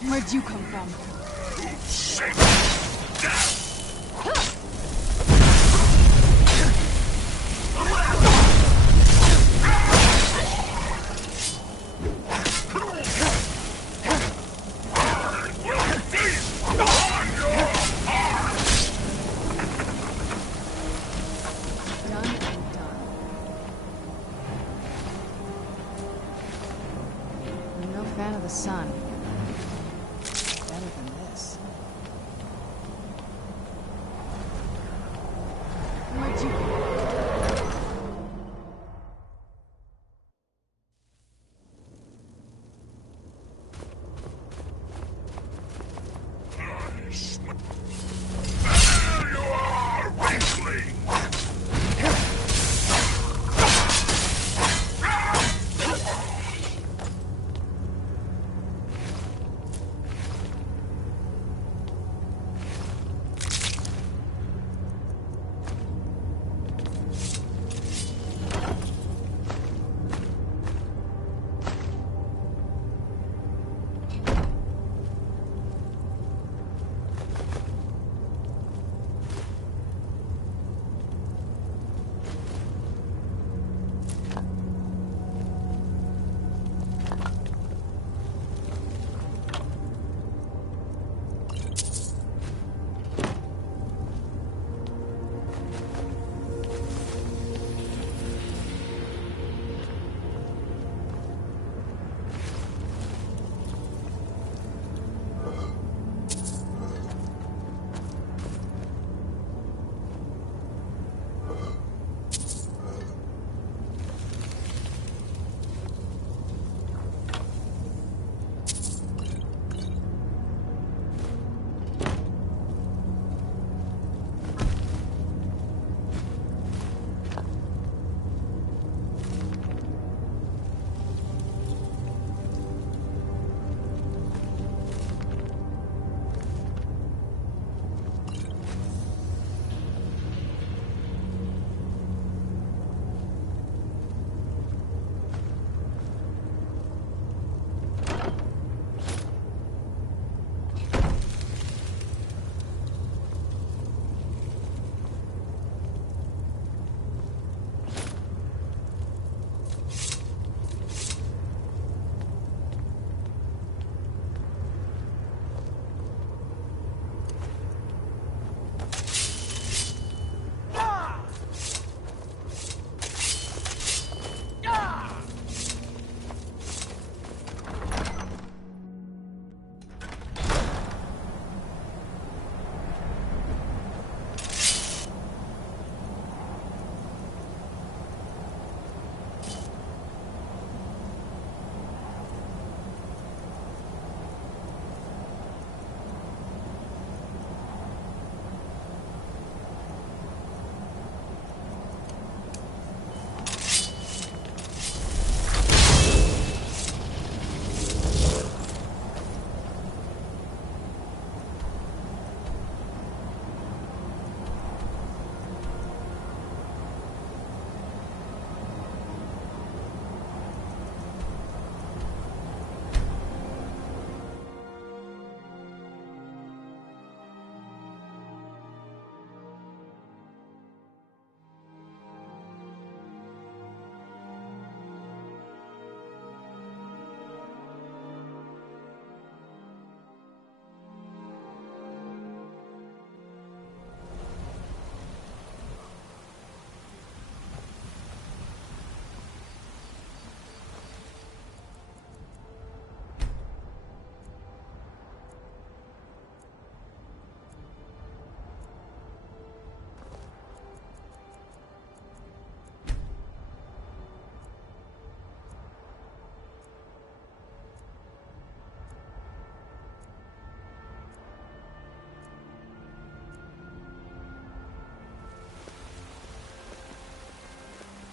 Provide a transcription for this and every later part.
Where'd you come from?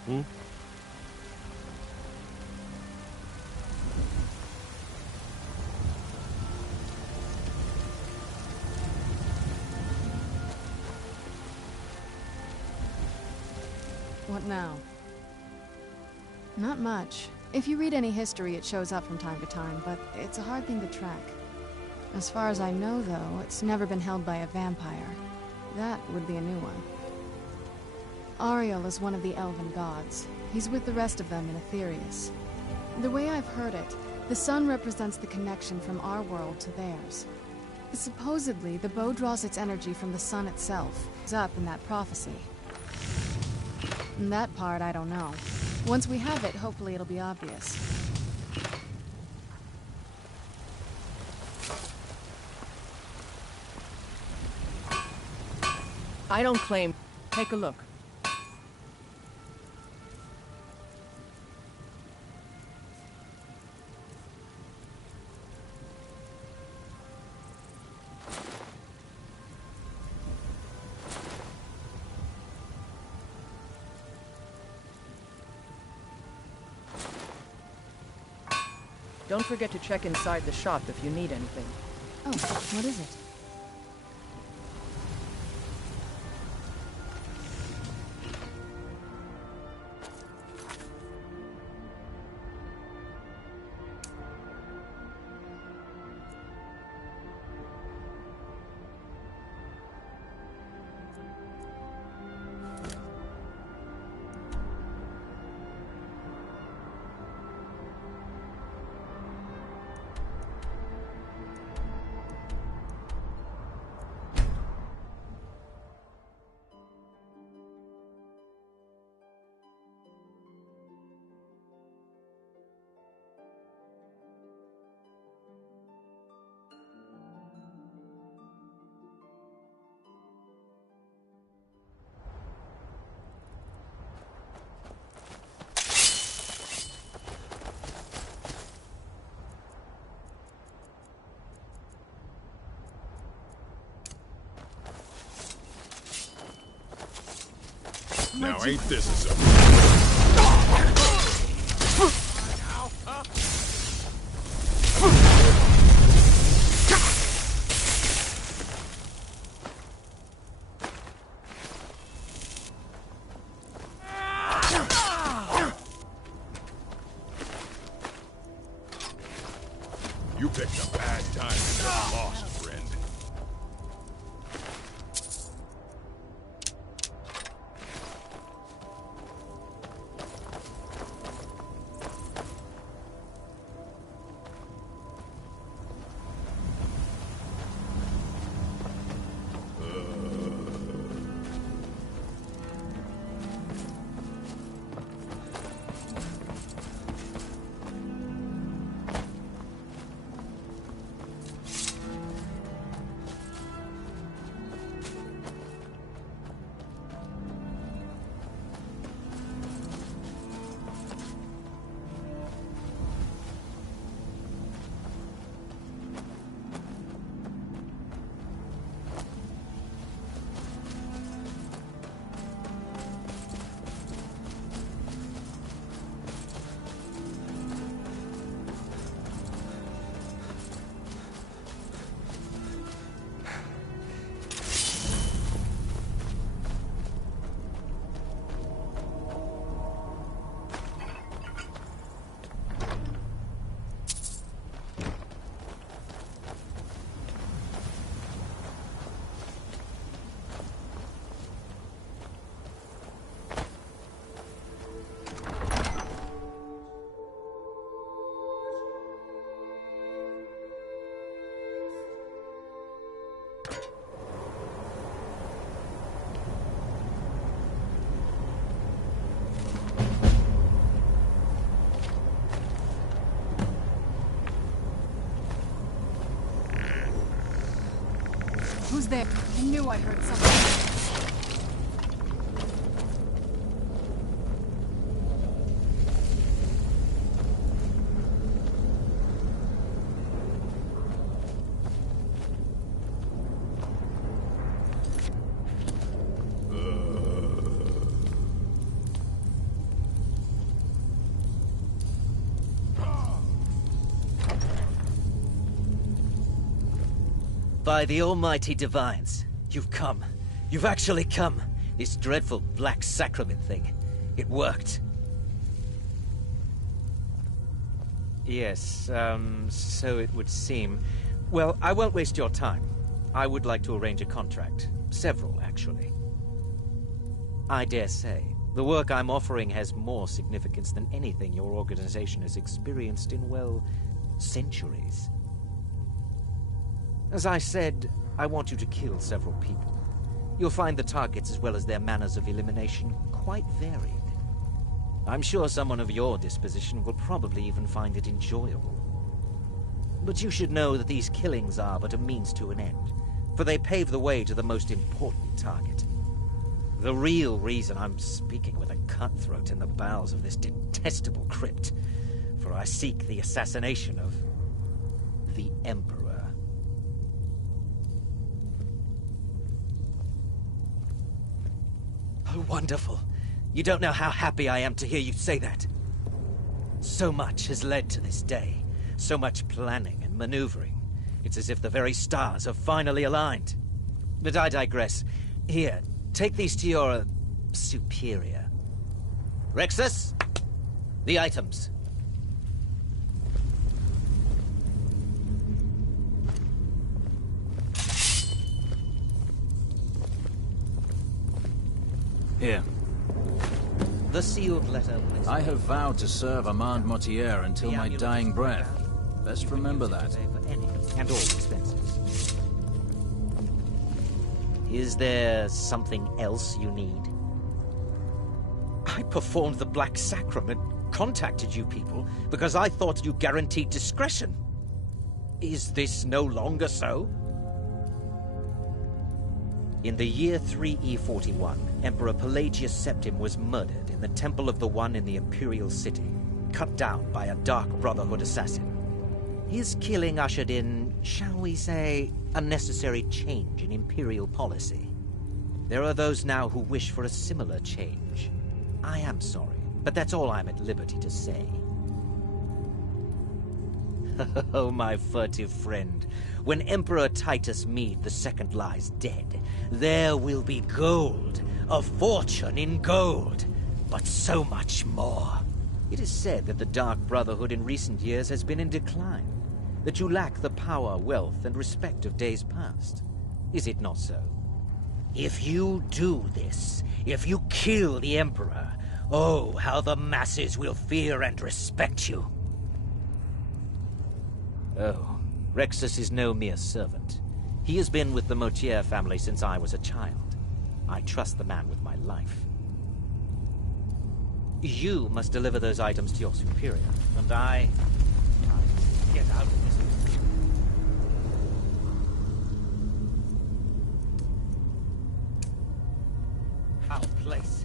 Hmm? What now? Not much. If you read any history, it shows up from time to time, but it's a hard thing to track. As far as I know, though, it's never been held by a vampire. That would be a new one. Ariel is one of the elven gods. He's with the rest of them in Aetherius. The way I've heard it, the sun represents the connection from our world to theirs. Supposedly, the bow draws its energy from the sun itself. It's up in that prophecy. And that part, I don't know. Once we have it, hopefully it'll be obvious. I don't claim... Take a look. Don't forget to check inside the shop if you need anything. Oh, what is it? Now ain't this a You picked a bad time to get lost, friend. Who's there? I knew I heard something. By the almighty divines, you've come. You've actually come. This dreadful black sacrament thing. It worked. Yes, so it would seem. Well, I won't waste your time. I would like to arrange a contract. Several, actually. I dare say, the work I'm offering has more significance than anything your organization has experienced in, well, centuries. As I said, I want you to kill several people. You'll find the targets as well as their manners of elimination quite varied. I'm sure someone of your disposition will probably even find it enjoyable. But you should know that these killings are but a means to an end, for they pave the way to the most important target. The real reason I'm speaking with a cutthroat in the bowels of this detestable crypt, for I seek the assassination of the Emperor. Oh, wonderful. You don't know how happy I am to hear you say that. So much has led to this day. So much planning and maneuvering. It's as if the very stars have finally aligned. But I digress. Here, take these to your superior. Rexus, the items. Here. The sealed letter. I have vowed to serve Armand Mortier until my dying breath. Best remember that. And all expenses. Is there something else you need? I performed the Black Sacrament, contacted you people, because I thought you guaranteed discretion. Is this no longer so? In the year 3E41, Emperor Pelagius Septim was murdered in the Temple of the One in the Imperial City, cut down by a Dark Brotherhood assassin. His killing ushered in, shall we say, a necessary change in Imperial policy. There are those now who wish for a similar change. I am sorry, but that's all I'm at liberty to say. Oh, my furtive friend, when Emperor Titus Mede II lies dead, there will be gold, a fortune in gold, but so much more. It is said that the Dark Brotherhood in recent years has been in decline, that you lack the power, wealth, and respect of days past. Is it not so? If you do this, if you kill the Emperor, oh, how the masses will fear and respect you. Oh, Rexus is no mere servant. He has been with the Mortier family since I was a child. I trust the man with my life. You must deliver those items to your superior, and I get out of this. Foul place.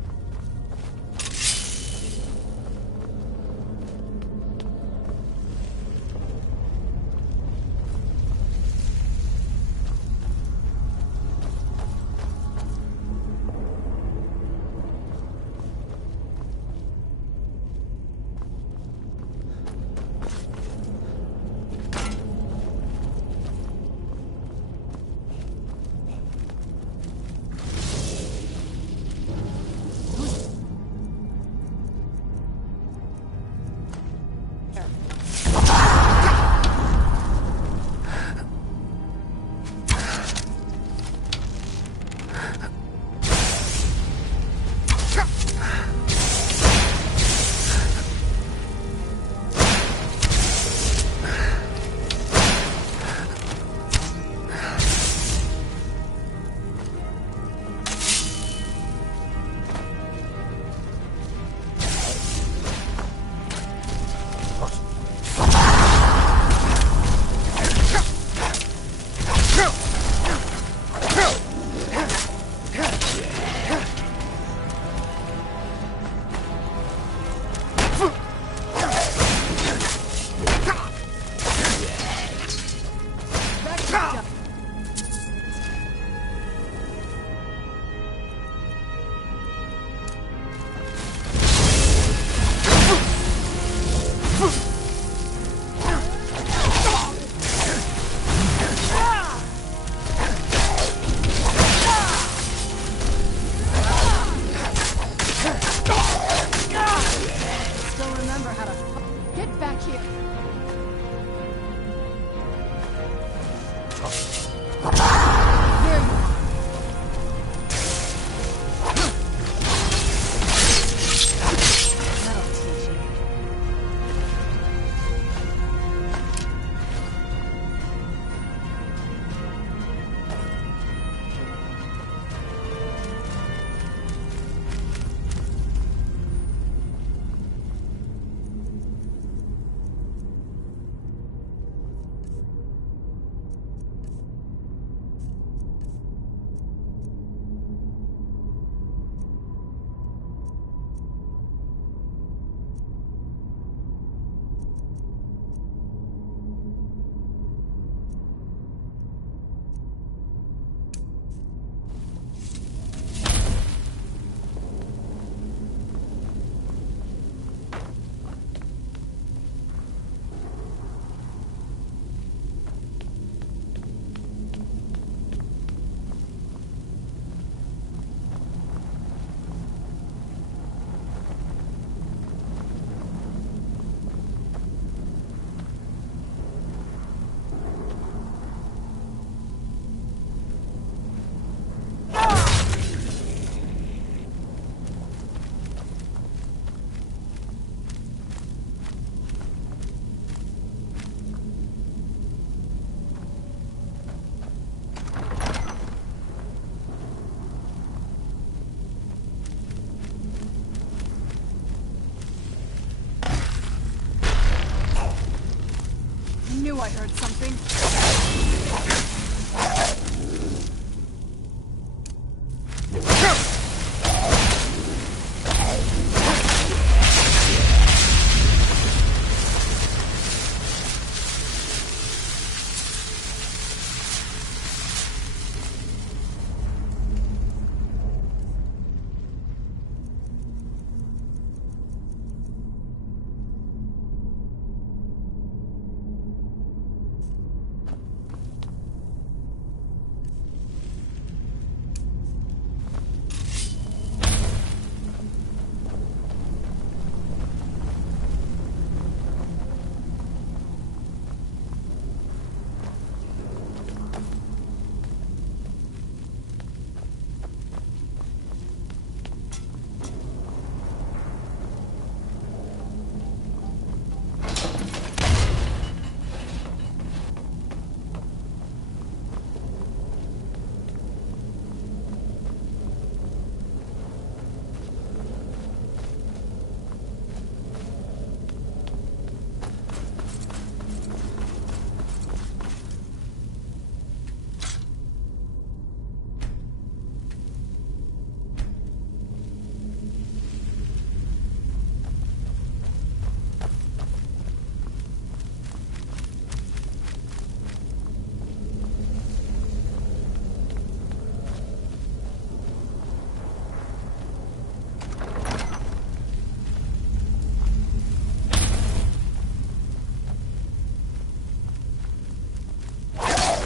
knew I heard something.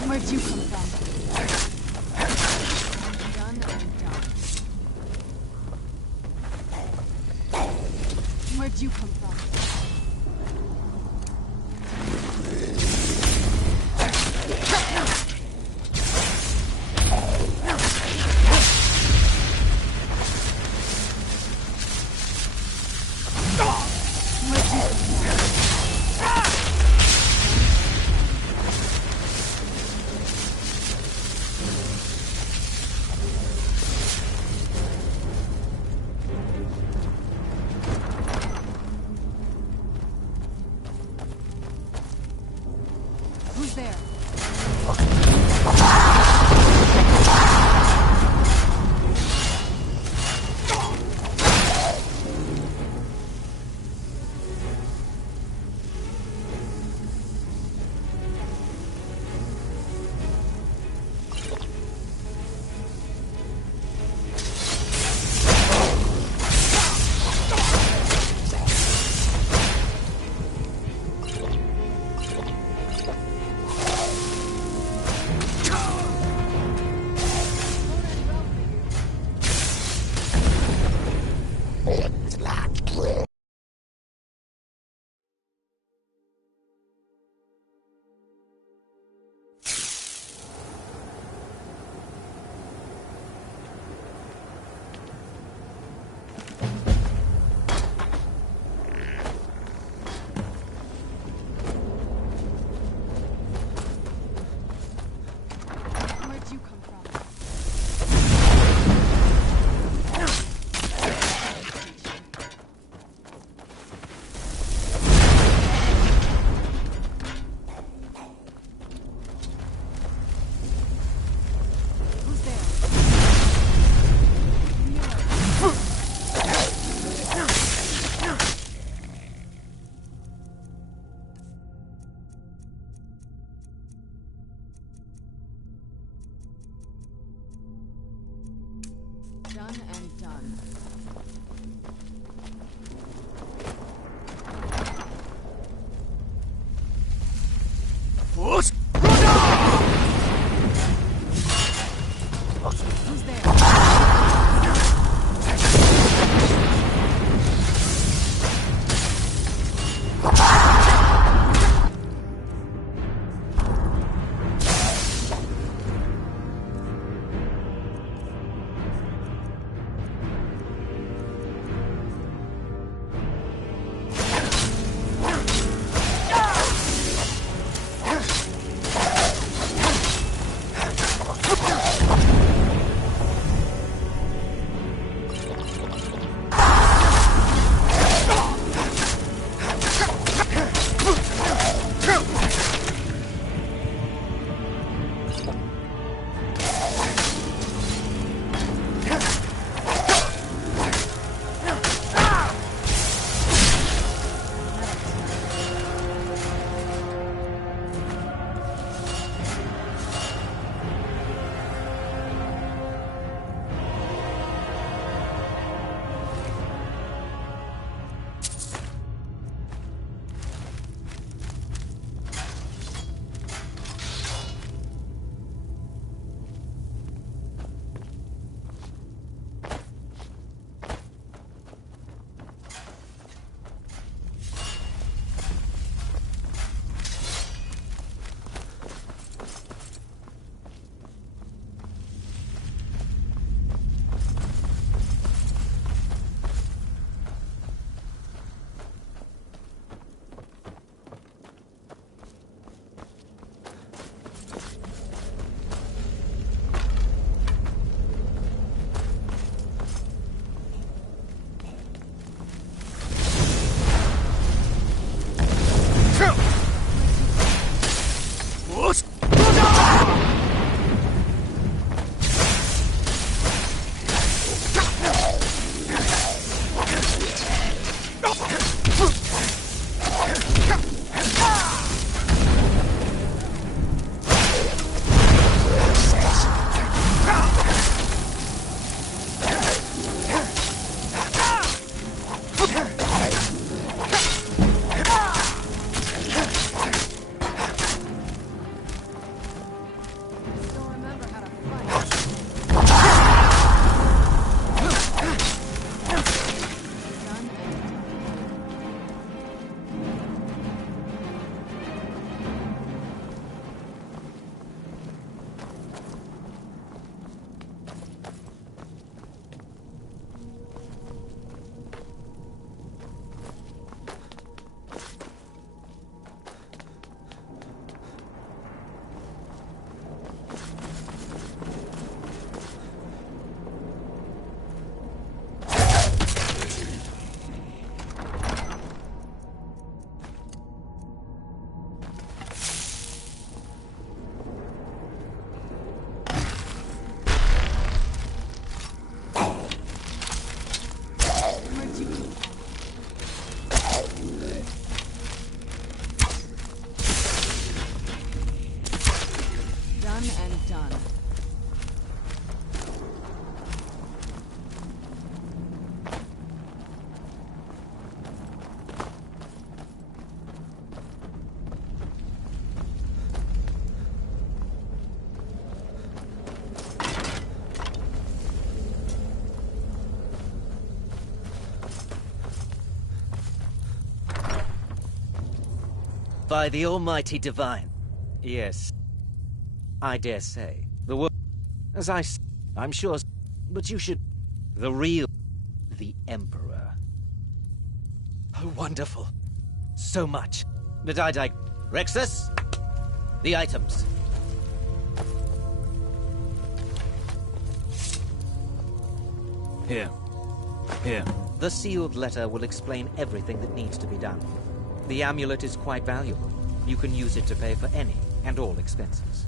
Where'd you come from? Done and done. Where'd you come from? Who's there? Done and done. Who's there? By the almighty divine. Yes. I dare say. The word... As I'm sure... But you should... The real... The Emperor. Oh, wonderful. So much. But I Rexus? The items. Here. Here. The sealed letter will explain everything that needs to be done. The amulet is quite valuable. You can use it to pay for any and all expenses.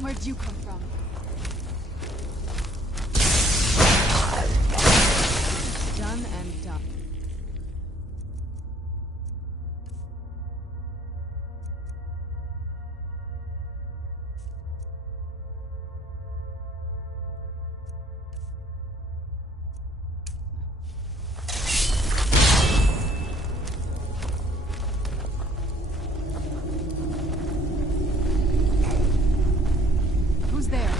Where'd you come from? Done and done. Who's there?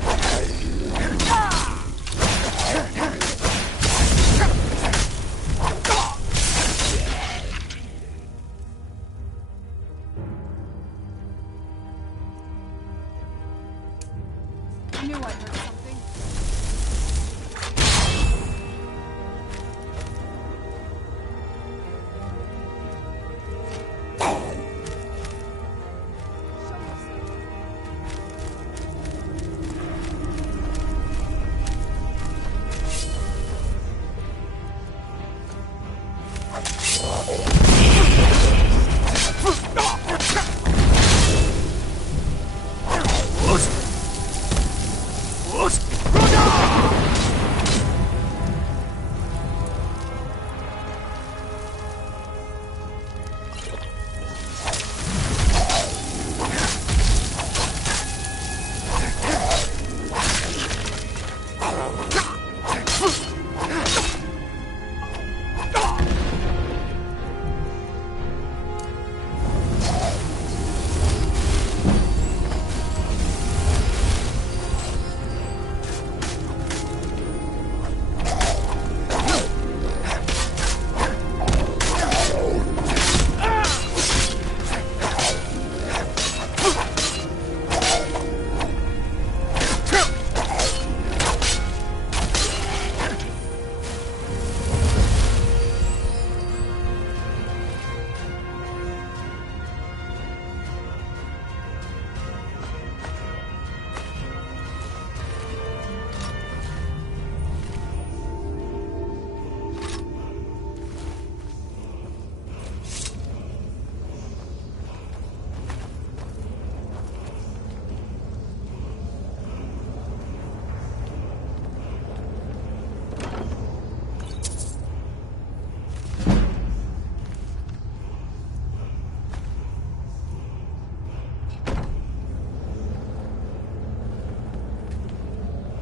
I knew I heard something. Show yourself.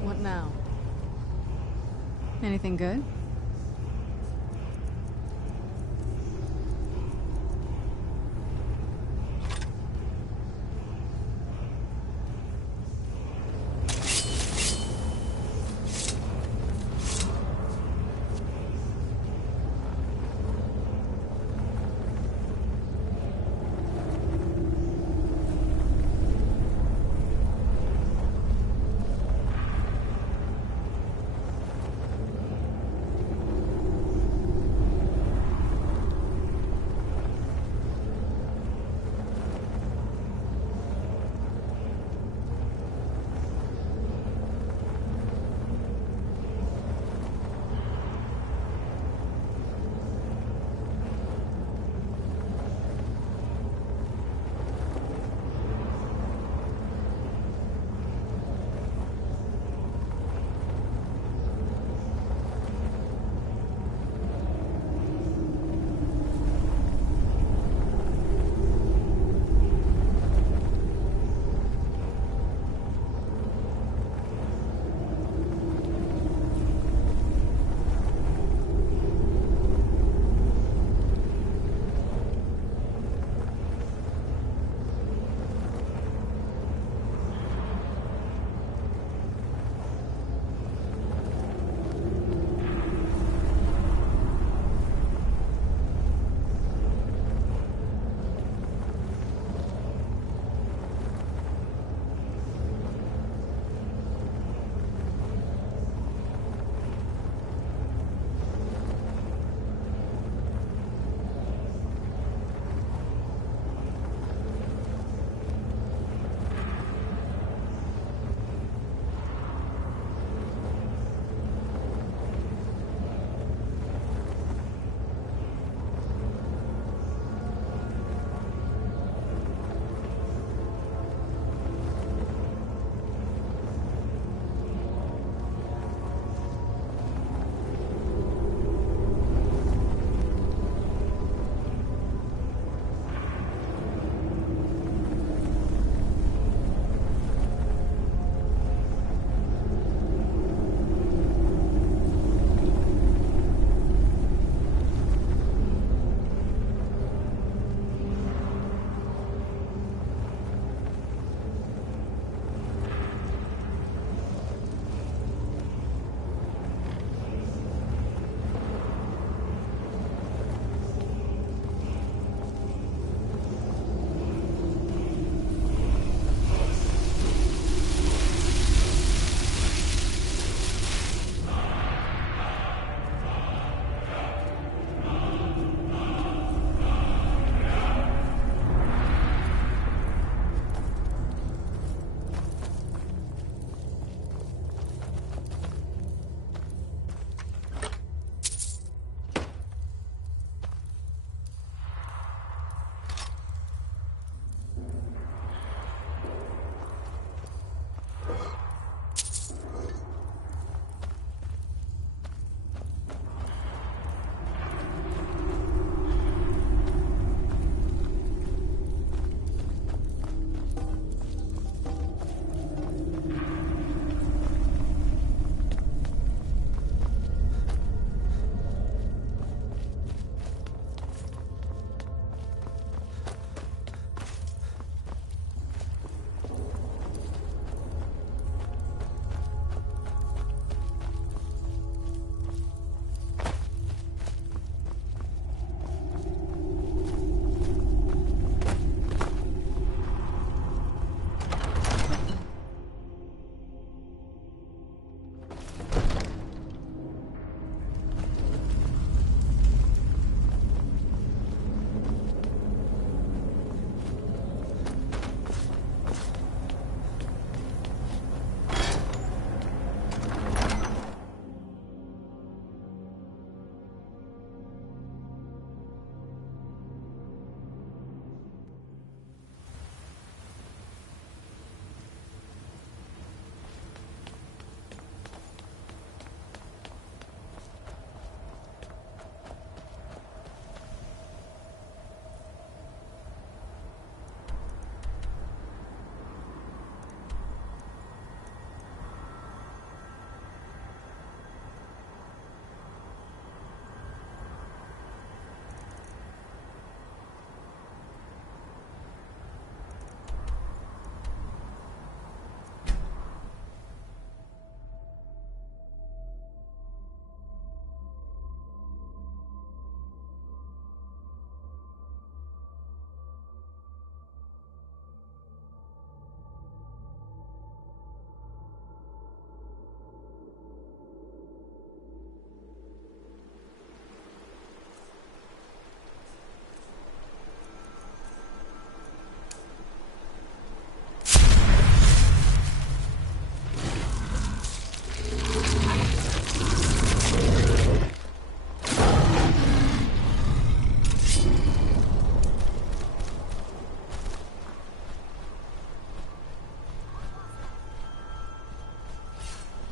What now? Anything good?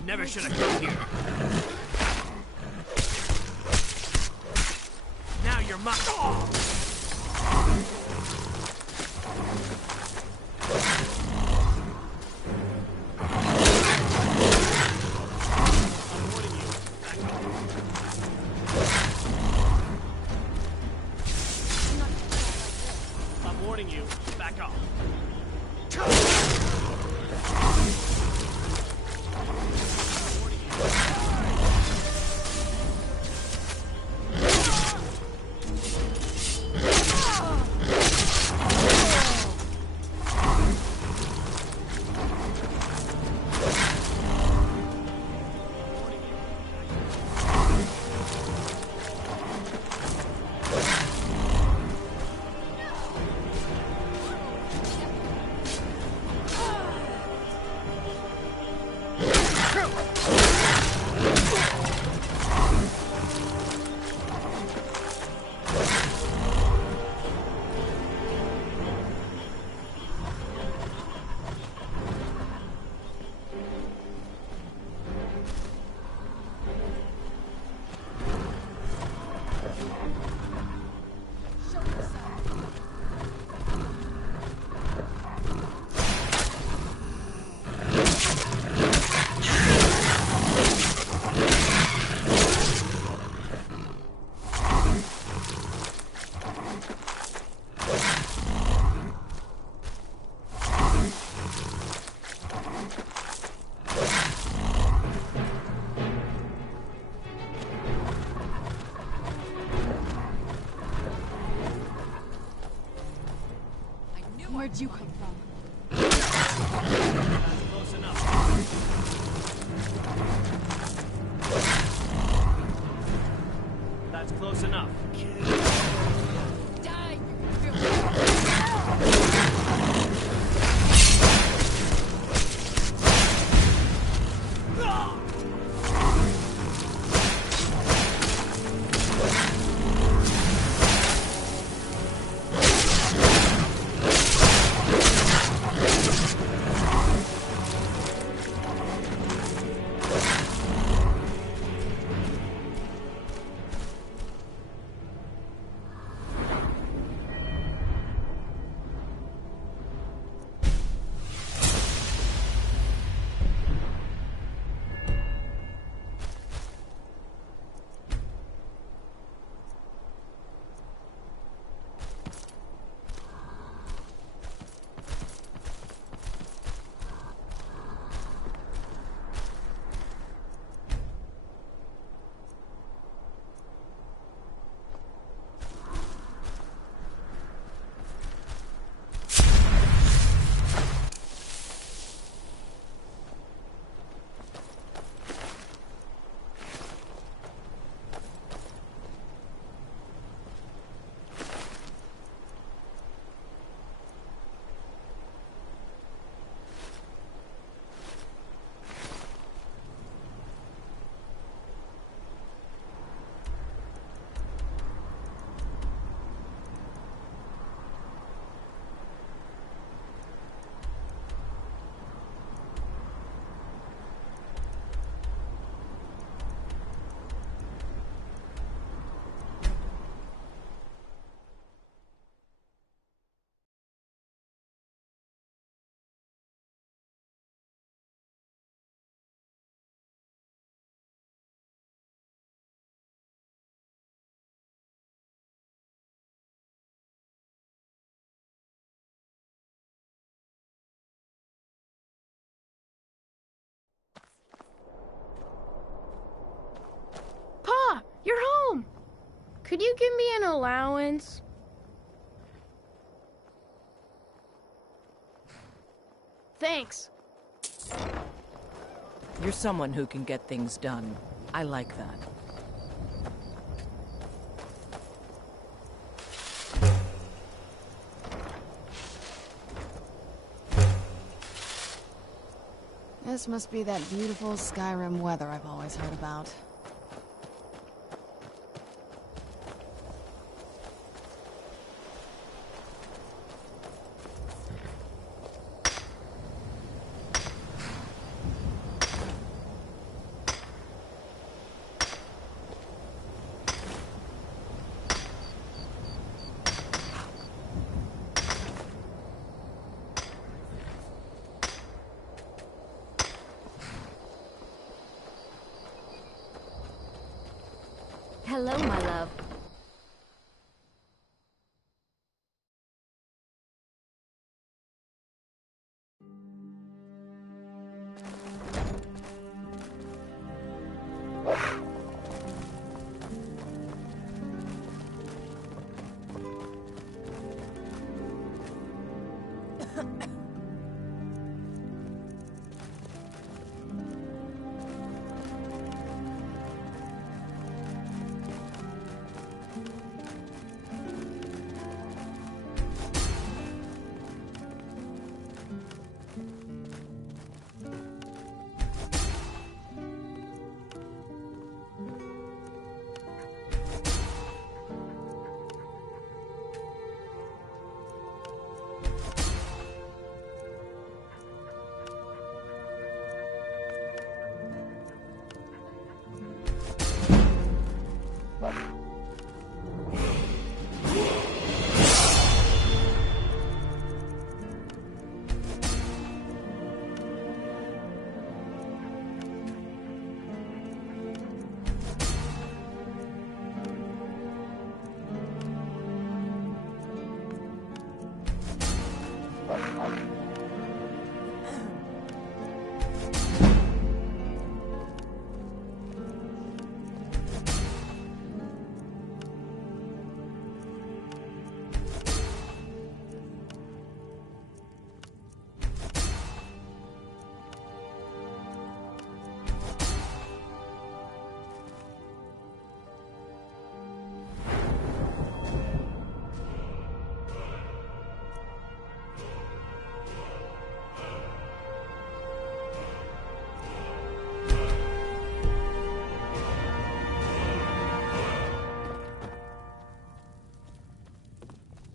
Never should have come here. Now you're mine. I'm warning you. Back off. Where'd you come from? That's close enough. That's close enough. Die! Pa! You're home! Could you give me an allowance? Thanks. You're someone who can get things done. I like that. This must be that beautiful Skyrim weather I've always heard about. Hello, my love.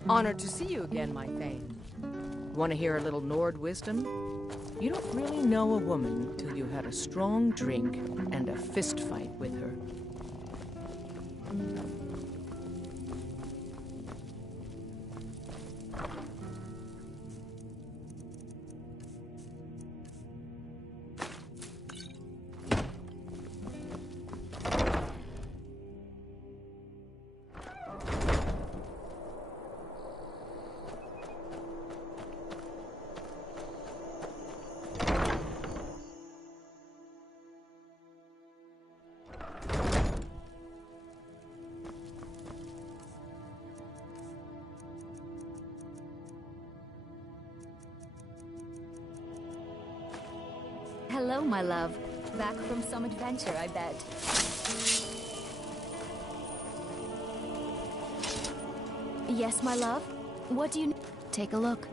Honored to see you again, my Thane. Want to hear a little Nord wisdom? You don't really know a woman till you had a strong drink and a fist fight with her. Hello, my love. Back from some adventure, I bet. Yes, my love? What do you need? Take a look.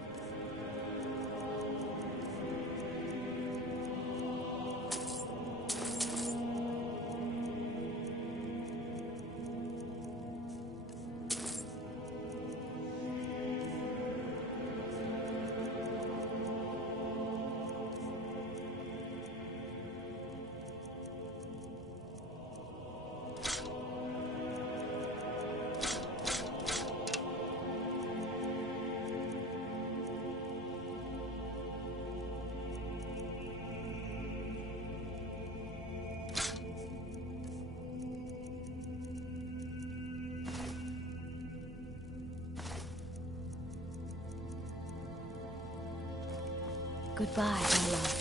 Goodbye, my love.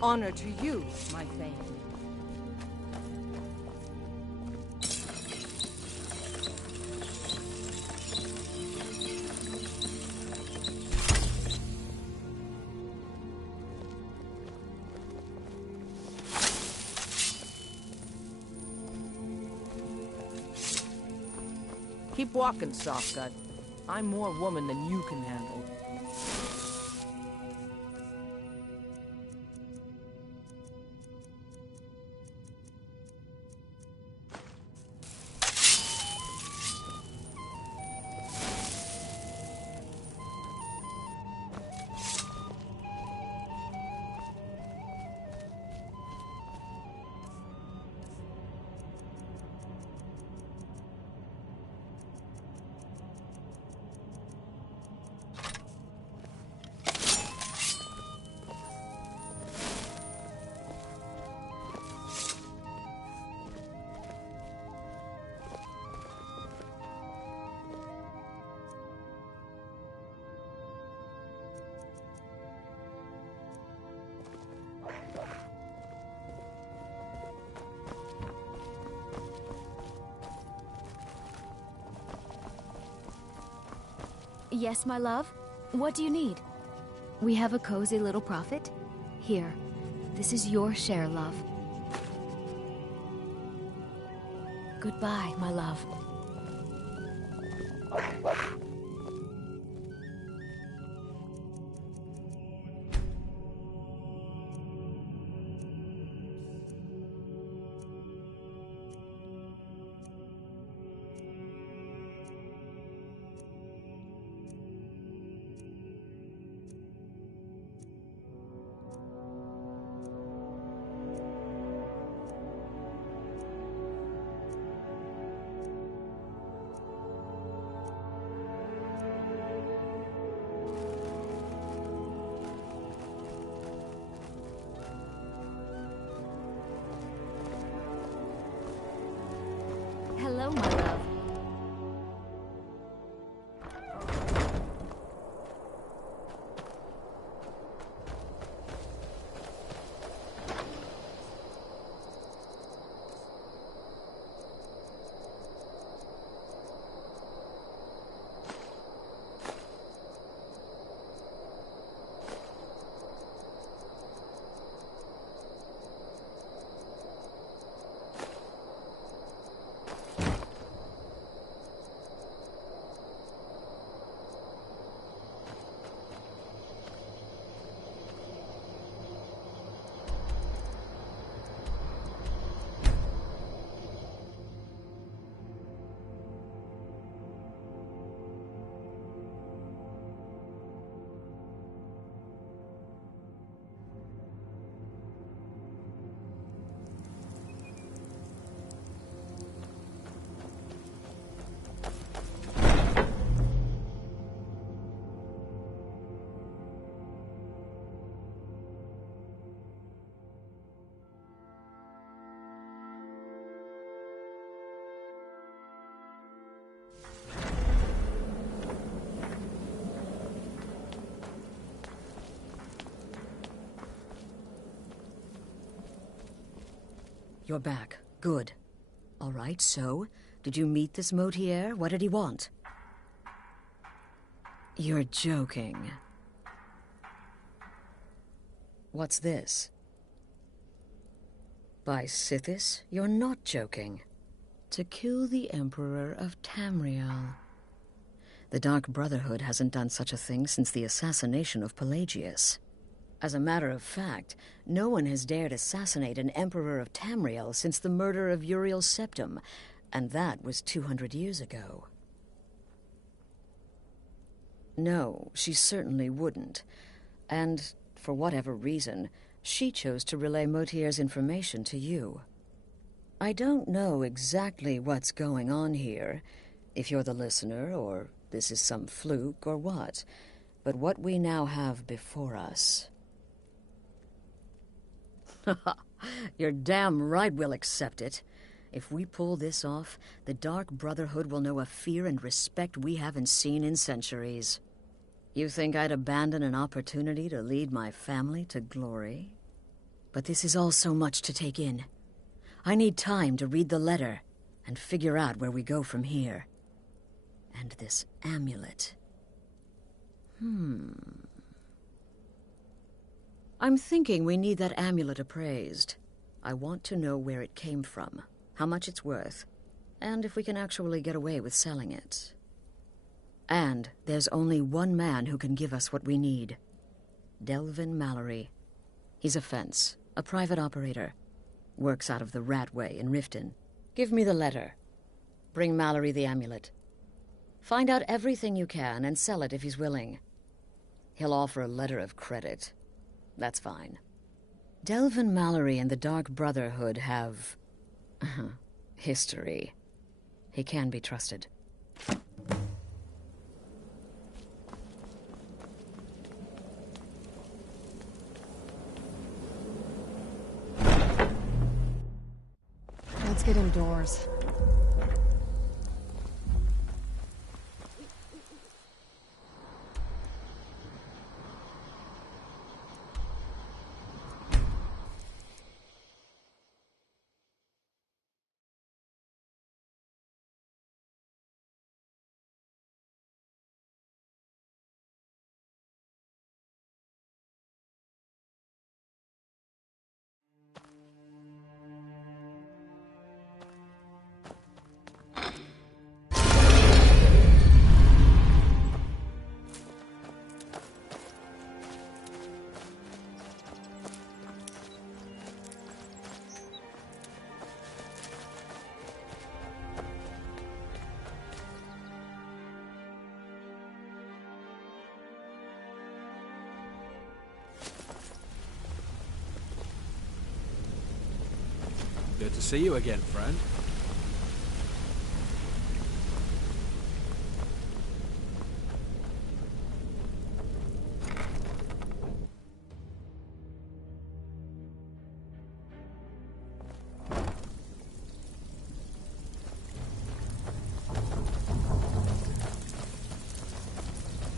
Honor to you, my Thane. Keep walking, Softgut. I'm more woman than you can handle. Yes, my love? What do you need? We have a cozy little profit. Here, this is your share, love. Goodbye, my love. Hello, my love. You're back. Good. All right, so, did you meet this Motier? What did he want? You're joking. What's this? By Sithis, you're not joking. To kill the Emperor of Tamriel. The Dark Brotherhood hasn't done such a thing since the assassination of Pelagius. As a matter of fact, no one has dared assassinate an Emperor of Tamriel since the murder of Uriel Septim, and that was 200 years ago. No, she certainly wouldn't. And, for whatever reason, she chose to relay Motier's information to you. I don't know exactly what's going on here, if you're the listener, or this is some fluke, or what. But what we now have before us... You're damn right we'll accept it. If we pull this off, the Dark Brotherhood will know a fear and respect we haven't seen in centuries. You think I'd abandon an opportunity to lead my family to glory? But this is all so much to take in. I need time to read the letter and figure out where we go from here. And this amulet. I'm thinking we need that amulet appraised. I want to know where it came from, how much it's worth, and if we can actually get away with selling it. And there's only one man who can give us what we need. Delvin Mallory. He's a fence, a private operator. Works out of the Ratway in Riften. Give me the letter. Bring Mallory the amulet. Find out everything you can and sell it if he's willing. He'll offer a letter of credit. That's fine. Delvin Mallory and the Dark Brotherhood have... history. He can be trusted. Let's get indoors. Good to see you again, friend.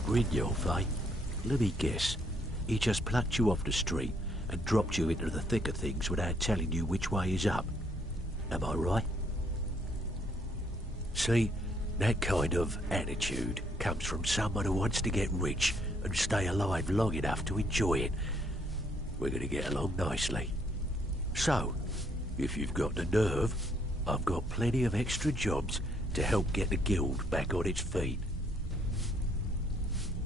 Brynjolf, eh? Let me guess. He just plucked you off the street and dropped you into the thick of things without telling you which way is up. Am I right? See, that kind of attitude comes from someone who wants to get rich and stay alive long enough to enjoy it. We're going to get along nicely. So, if you've got the nerve, I've got plenty of extra jobs to help get the guild back on its feet.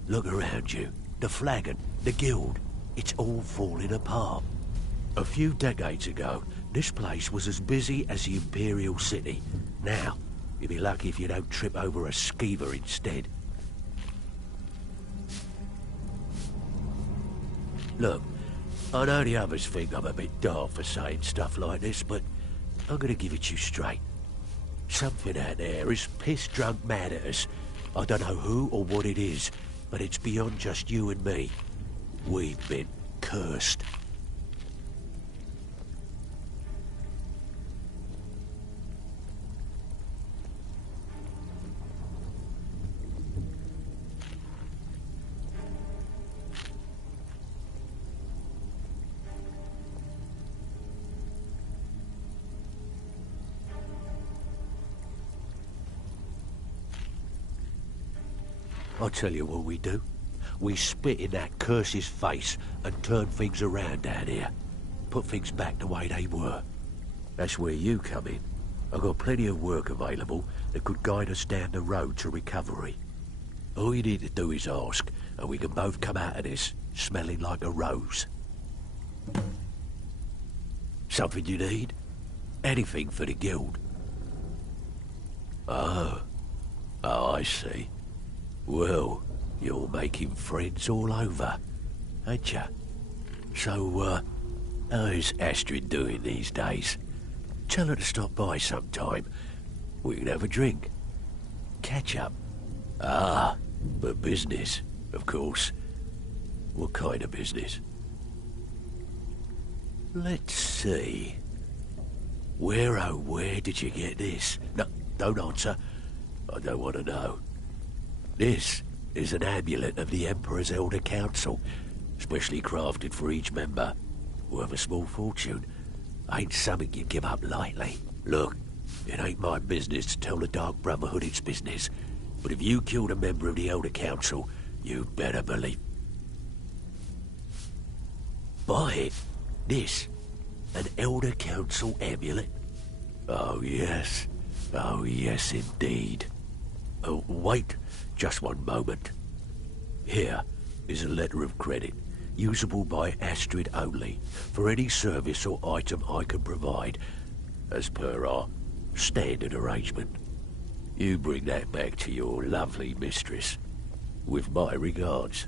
Look around you. The flagon, the guild, it's all falling apart. A few decades ago, this place was as busy as the Imperial City. Now, you'll be lucky if you don't trip over a skeever instead. Look, I know the others think I'm a bit daft for saying stuff like this, but I'm gonna give it to you straight. Something out there is piss-drunk mad at us. I don't know who or what it is, but it's beyond just you and me. We've been cursed. I'll tell you what we do. We spit in that curse's face and turn things around down here. Put things back the way they were. That's where you come in. I've got plenty of work available that could guide us down the road to recovery. All you need to do is ask, and we can both come out of this smelling like a rose. Something you need? Anything for the guild? Oh, I see. Well, you're making friends all over, ain't ya? So, how's Astrid doing these days? Tell her to stop by sometime. We can have a drink. Catch up. Ah, but business, of course. What kind of business? Let's see. Where, oh, where did you get this? No, don't answer. I don't want to know. This is an amulet of the Emperor's Elder Council, specially crafted for each member. Worth a small fortune. Ain't something you give up lightly. Look, it ain't my business to tell the Dark Brotherhood its business, but if you killed a member of the Elder Council, you'd better believe. Buy it. This. An Elder Council amulet. Oh, yes. Oh, yes, indeed. Oh, wait. Just one moment. Here is a letter of credit, usable by Astrid only, for any service or item I can provide, as per our standard arrangement. You bring that back to your lovely mistress, with my regards.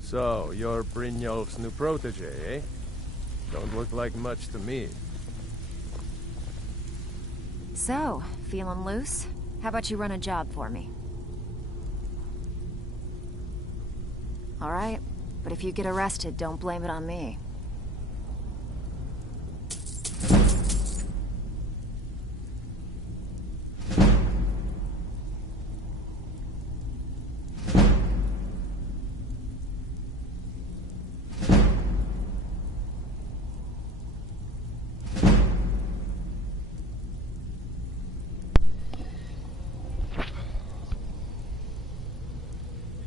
So, you're Brynjolf's new protege, eh? Don't look like much to me. So, feeling loose? How about you run a job for me? All right, but if you get arrested, don't blame it on me.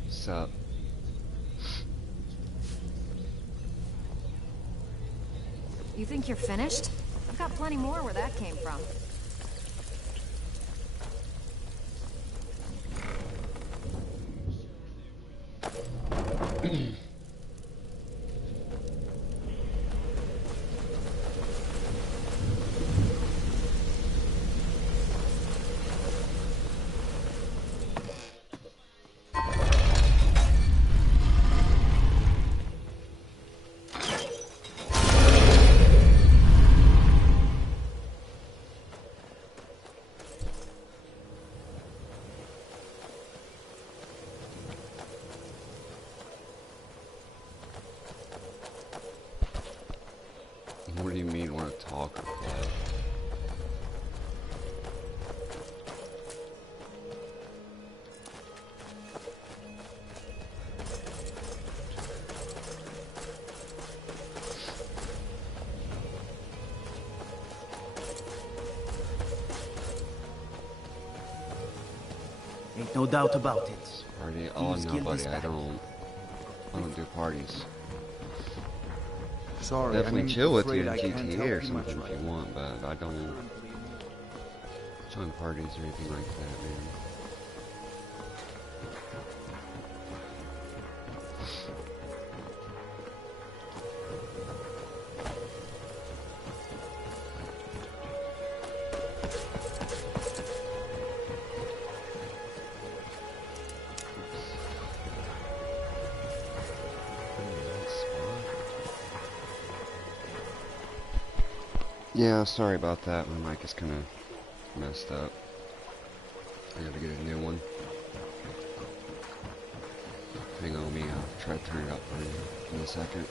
Sup? You think you're finished? I've got plenty more where that came from. want to talk or play. Ain't no doubt about it. Party? Oh no, buddy, I don't do parties. Sorry, definitely chill with you in GTA or something if you want, but I don't join parties or anything like that, man. Yeah, sorry about that. My mic is kind of messed up. I gotta get a new one. Hang on me, I'll try to turn it up for you in a second.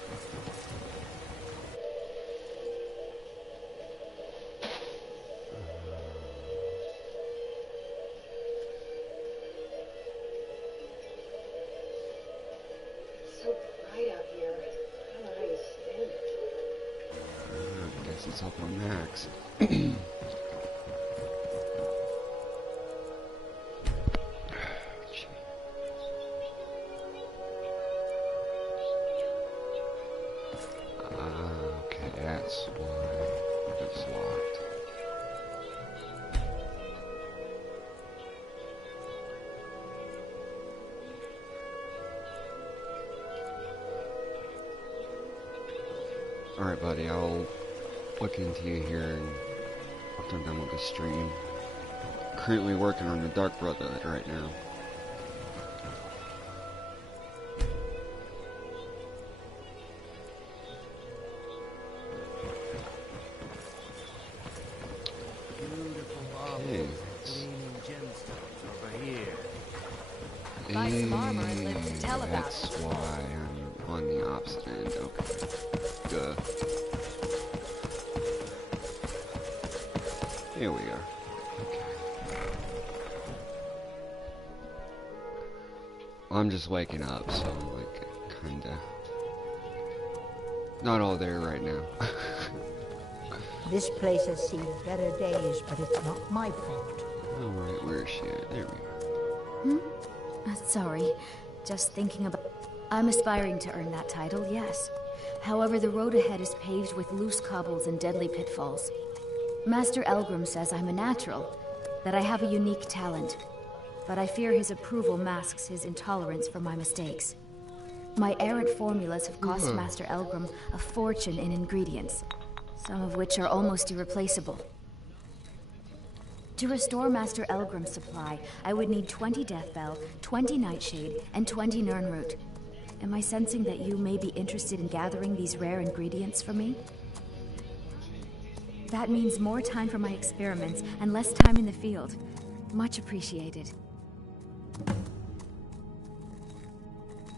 So bright out here. I don't know how you stand it. I guess it's up on max. Okay, that's why it's locked. Alright, buddy, I'll look into you here and after I'm done with the stream. Currently working on the Dark Brotherhood right now. Hey. Buy some armor and live to tell about That's why I'm on the opposite end. Okay. Duh. Here we are. Okay. I'm just waking up, so I'm like kinda not all there right now. This place has seen better days, but it's not my fault. Alright, where is she at? There we are. Sorry. Just thinking about... I'm aspiring to earn that title, yes. However, the road ahead is paved with loose cobbles and deadly pitfalls. Master Elgrim says I'm a natural, that I have a unique talent. But I fear his approval masks his intolerance for my mistakes. My errant formulas have cost Master Elgrim a fortune in ingredients, some of which are almost irreplaceable. To restore Master Elgrim's supply, I would need 20 Deathbell, 20 Nightshade, and 20 Nirnroot. Am I sensing that you may be interested in gathering these rare ingredients for me? That means more time for my experiments and less time in the field. Much appreciated.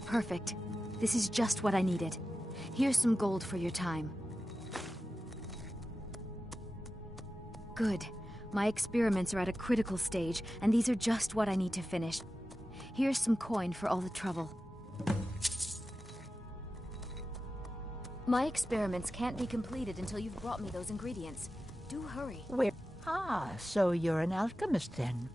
Perfect. This is just what I needed. Here's some gold for your time. Good. My experiments are at a critical stage, and these are just what I need to finish. Here's some coin for all the trouble. My experiments can't be completed until you've brought me those ingredients. Do hurry. Where? Ah, so you're an alchemist then.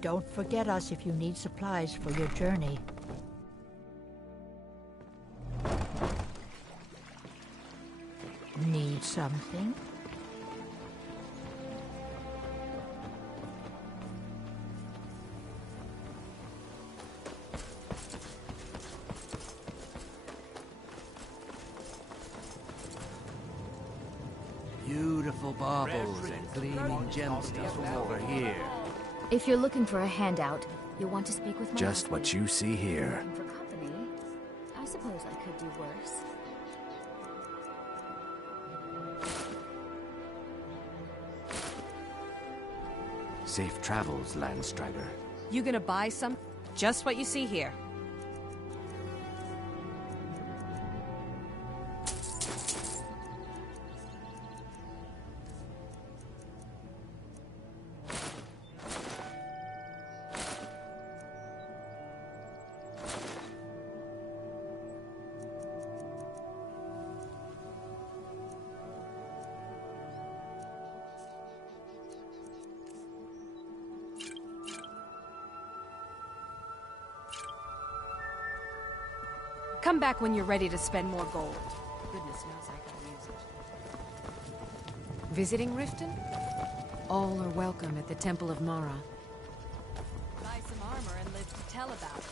Don't forget us if you need supplies for your journey. Need something? Beautiful baubles and gleaming gemstones over here. If you're looking for a handout, You want to speak with my Just husband? what you see here. Looking for company? I suppose I could do worse. Safe travels, Landstrider. You gonna buy some? Just what you see here. Come back when you're ready to spend more gold. Goodness knows I can use it. Visiting Riften? All are welcome at the Temple of Mara. Buy some armor and live to tell about it.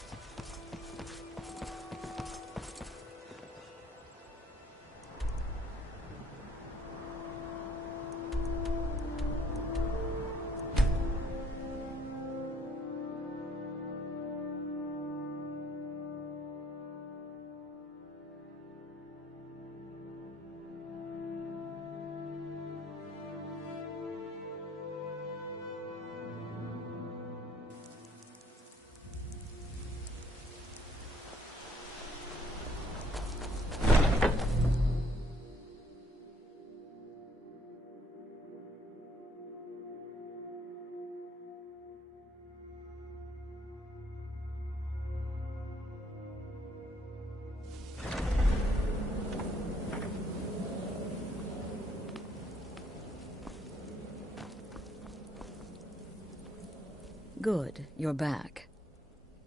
Good, you're back.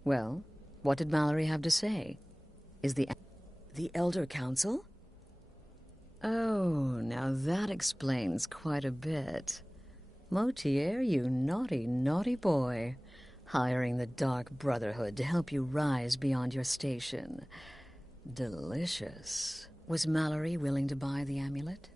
Well, what did Mallory have to say? Is the Elder Council? Oh, now that explains quite a bit. Motier, you naughty, naughty boy. Hiring the Dark Brotherhood to help you rise beyond your station. Delicious. Was Mallory willing to buy the amulet?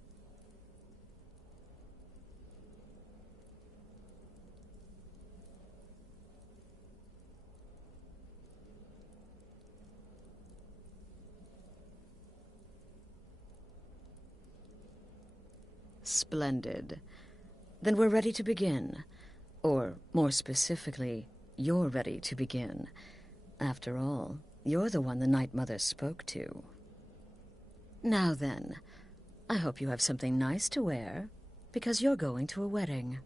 Splendid. Then we're ready to begin. Or, more specifically, you're ready to begin. After all, you're the one the Night Mother spoke to. Now then, I hope you have something nice to wear, because you're going to a wedding.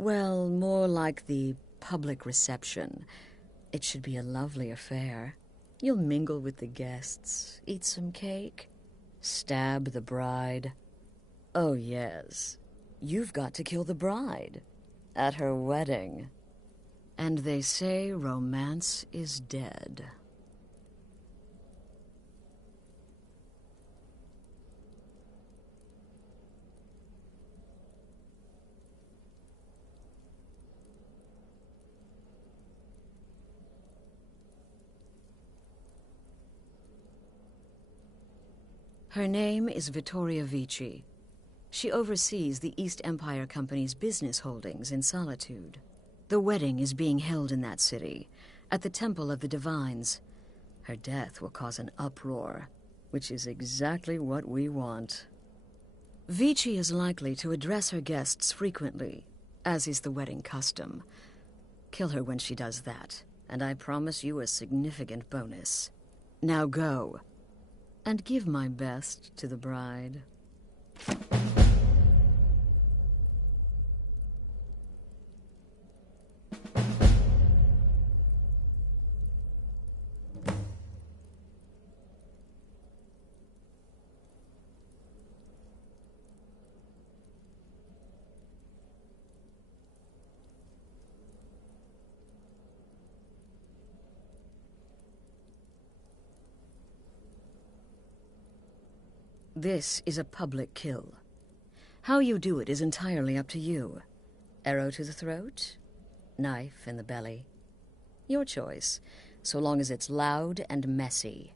Well, more like the public reception. It should be a lovely affair. You'll mingle with the guests, eat some cake, stab the bride. Oh, yes. You've got to kill the bride at her wedding. And they say romance is dead. Her name is Vittoria Vici. She oversees the East Empire Company's business holdings in Solitude. The wedding is being held in that city, at the Temple of the Divines. Her death will cause an uproar, which is exactly what we want. Vici is likely to address her guests frequently, as is the wedding custom. Kill her when she does that, and I promise you a significant bonus. Now go. And give my best to the bride. This is a public kill. How you do it is entirely up to you. Arrow to the throat? Knife in the belly? Your choice, so long as it's loud and messy.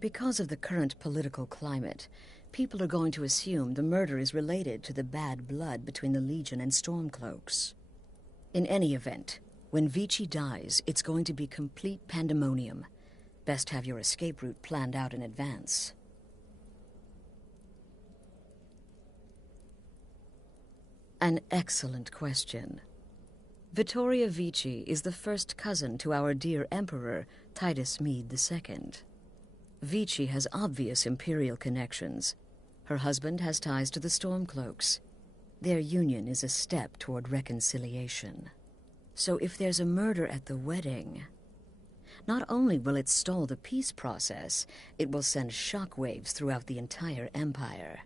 Because of the current political climate, people are going to assume the murder is related to the bad blood between the Legion and Stormcloaks. In any event, when Vici dies, it's going to be complete pandemonium. Best have your escape route planned out in advance. An excellent question. Vittoria Vici is the first cousin to our dear Emperor, Titus Mede II. Vici has obvious imperial connections. Her husband has ties to the Stormcloaks. Their union is a step toward reconciliation. So if there's a murder at the wedding, not only will it stall the peace process, it will send shockwaves throughout the entire Empire.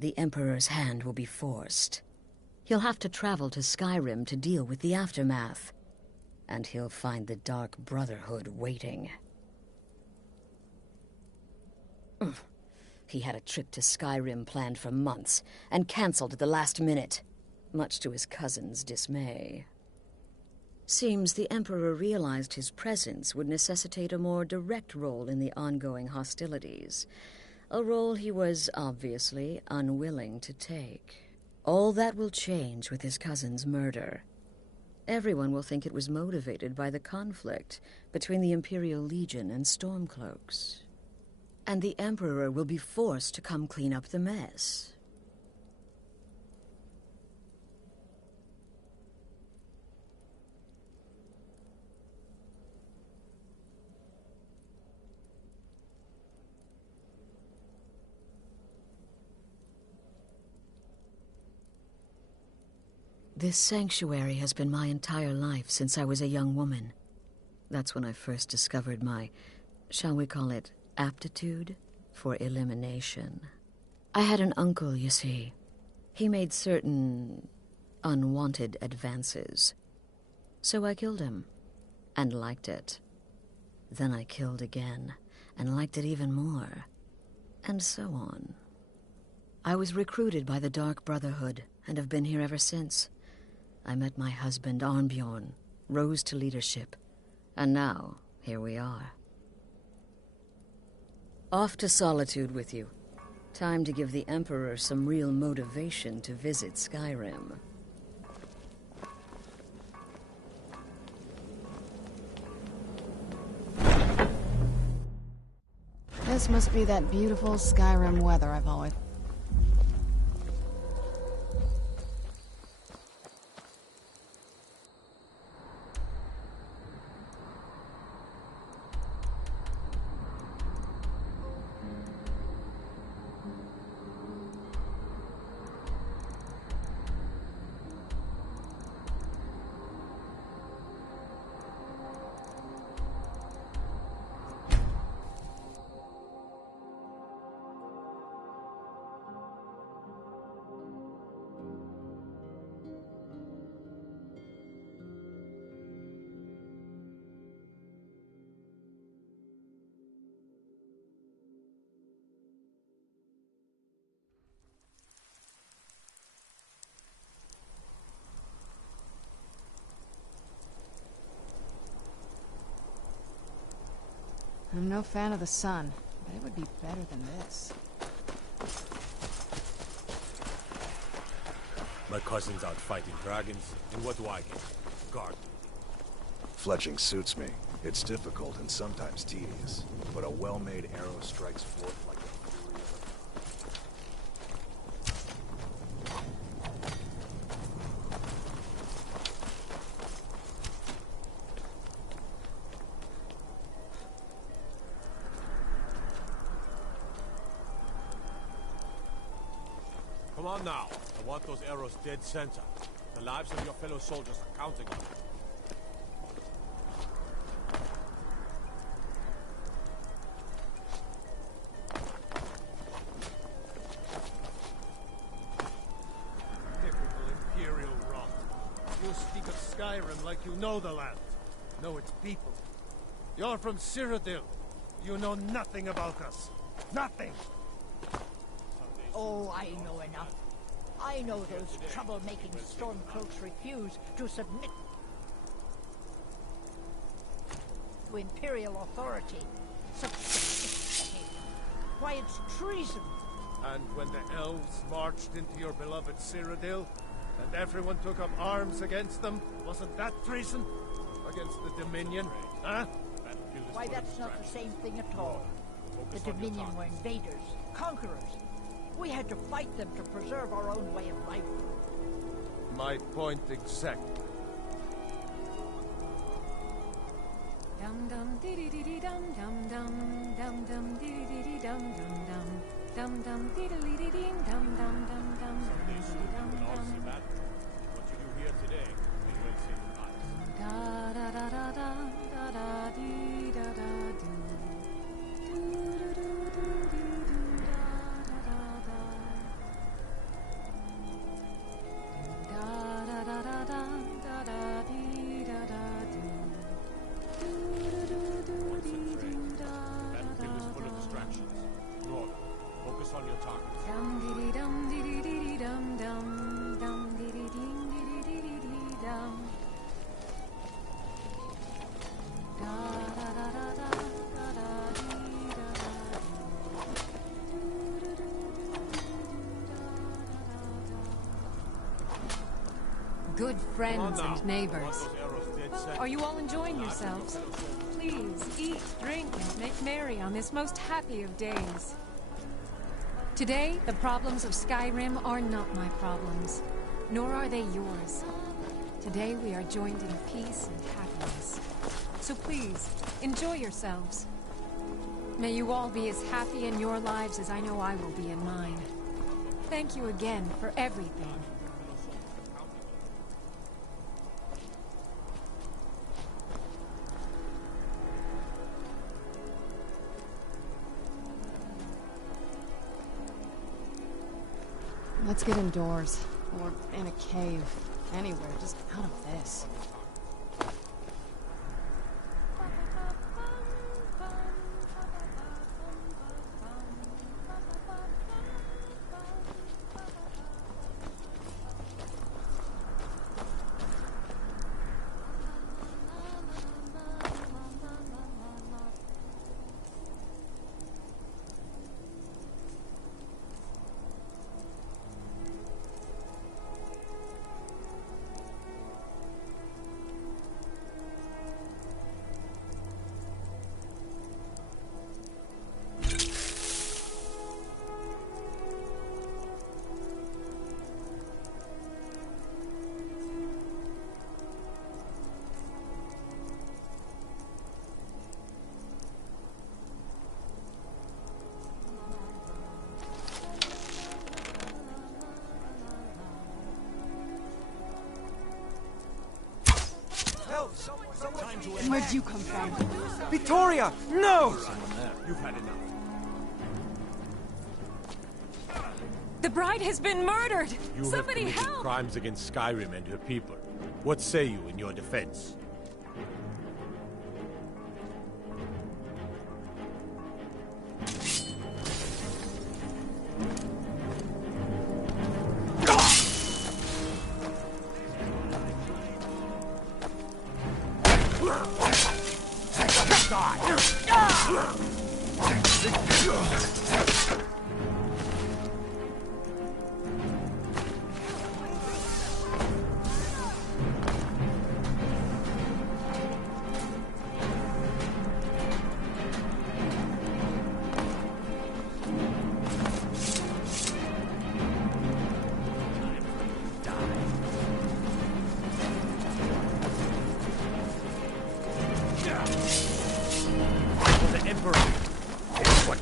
The Emperor's hand will be forced. He'll have to travel to Skyrim to deal with the aftermath. And he'll find the Dark Brotherhood waiting. He had a trip to Skyrim planned for months, and cancelled at the last minute, much to his cousin's dismay. Seems the Emperor realized his presence would necessitate a more direct role in the ongoing hostilities, a role he was obviously unwilling to take. All that will change with his cousin's murder. Everyone will think it was motivated by the conflict between the Imperial Legion and Stormcloaks. And the Emperor will be forced to come clean up the mess. This sanctuary has been my entire life since I was a young woman. That's when I first discovered my, shall we call it, aptitude for elimination. I had an uncle, you see. He made certain unwanted advances. So I killed him, and liked it. Then I killed again, and liked it even more, and so on. I was recruited by the Dark Brotherhood, and have been here ever since. I met my husband, Arnbjorn, rose to leadership, and now, here we are. Off to Solitude with you. Time to give the Emperor some real motivation to visit Skyrim. This must be that beautiful Skyrim weather I've always... I'm no fan of the sun, but it would be better than this. My cousin's out fighting dragons, and what do I get? Guard. Fletching suits me. It's difficult and sometimes tedious, but a well-made arrow strikes forth like a fury of Come on now. I want those arrows dead center. The lives of your fellow soldiers are counting on it. Typical Imperial rot. You speak of Skyrim like you know the land. Know its people. You're from Cyrodiil. You know nothing about us. Nothing! Oh, I know enough. I know those trouble-making Stormcloaks refuse to submit. to Imperial authority. Why, it's treason. And when the elves marched into your beloved Cyrodiil, and everyone took up arms against them, wasn't that treason? Against the Dominion, huh? Why, that's not the same thing at all. The Dominion were invaders, conquerors. We had to fight them to preserve our own way of life. My point exactly. Dum dum diddy diddy dum dum dum dum dum diddy diddy dum dum dum dum dum diddly diddy dum dum dum dum dum dum. What you do here today, we will save lives. Da da da da da da da dee da da do. Do do do do do do da da da da. Da da da da da da da dee da da do. That field is full of distractions. Nora, focus on your targets. Dum diddy dum diddy diddy dum dum dum diddy ding diddy diddy dee dum. Da da da da da da da dee da da do. Good friends and neighbors. Are you all enjoying yourselves? Please eat, drink, and make merry on this most happy of days. Today, the problems of Skyrim are not my problems, nor are they yours. Today, we are joined in peace and happiness. So please, enjoy yourselves. May you all be as happy in your lives as I know I will be in mine. Thank you again for everything. Let's get indoors. Or in a cave. Anywhere, just out of this. Where'd you come from? Victoria! No! You've had enough. The bride has been murdered! You Somebody have committed help! crimes against Skyrim and her people. What say you in your defense?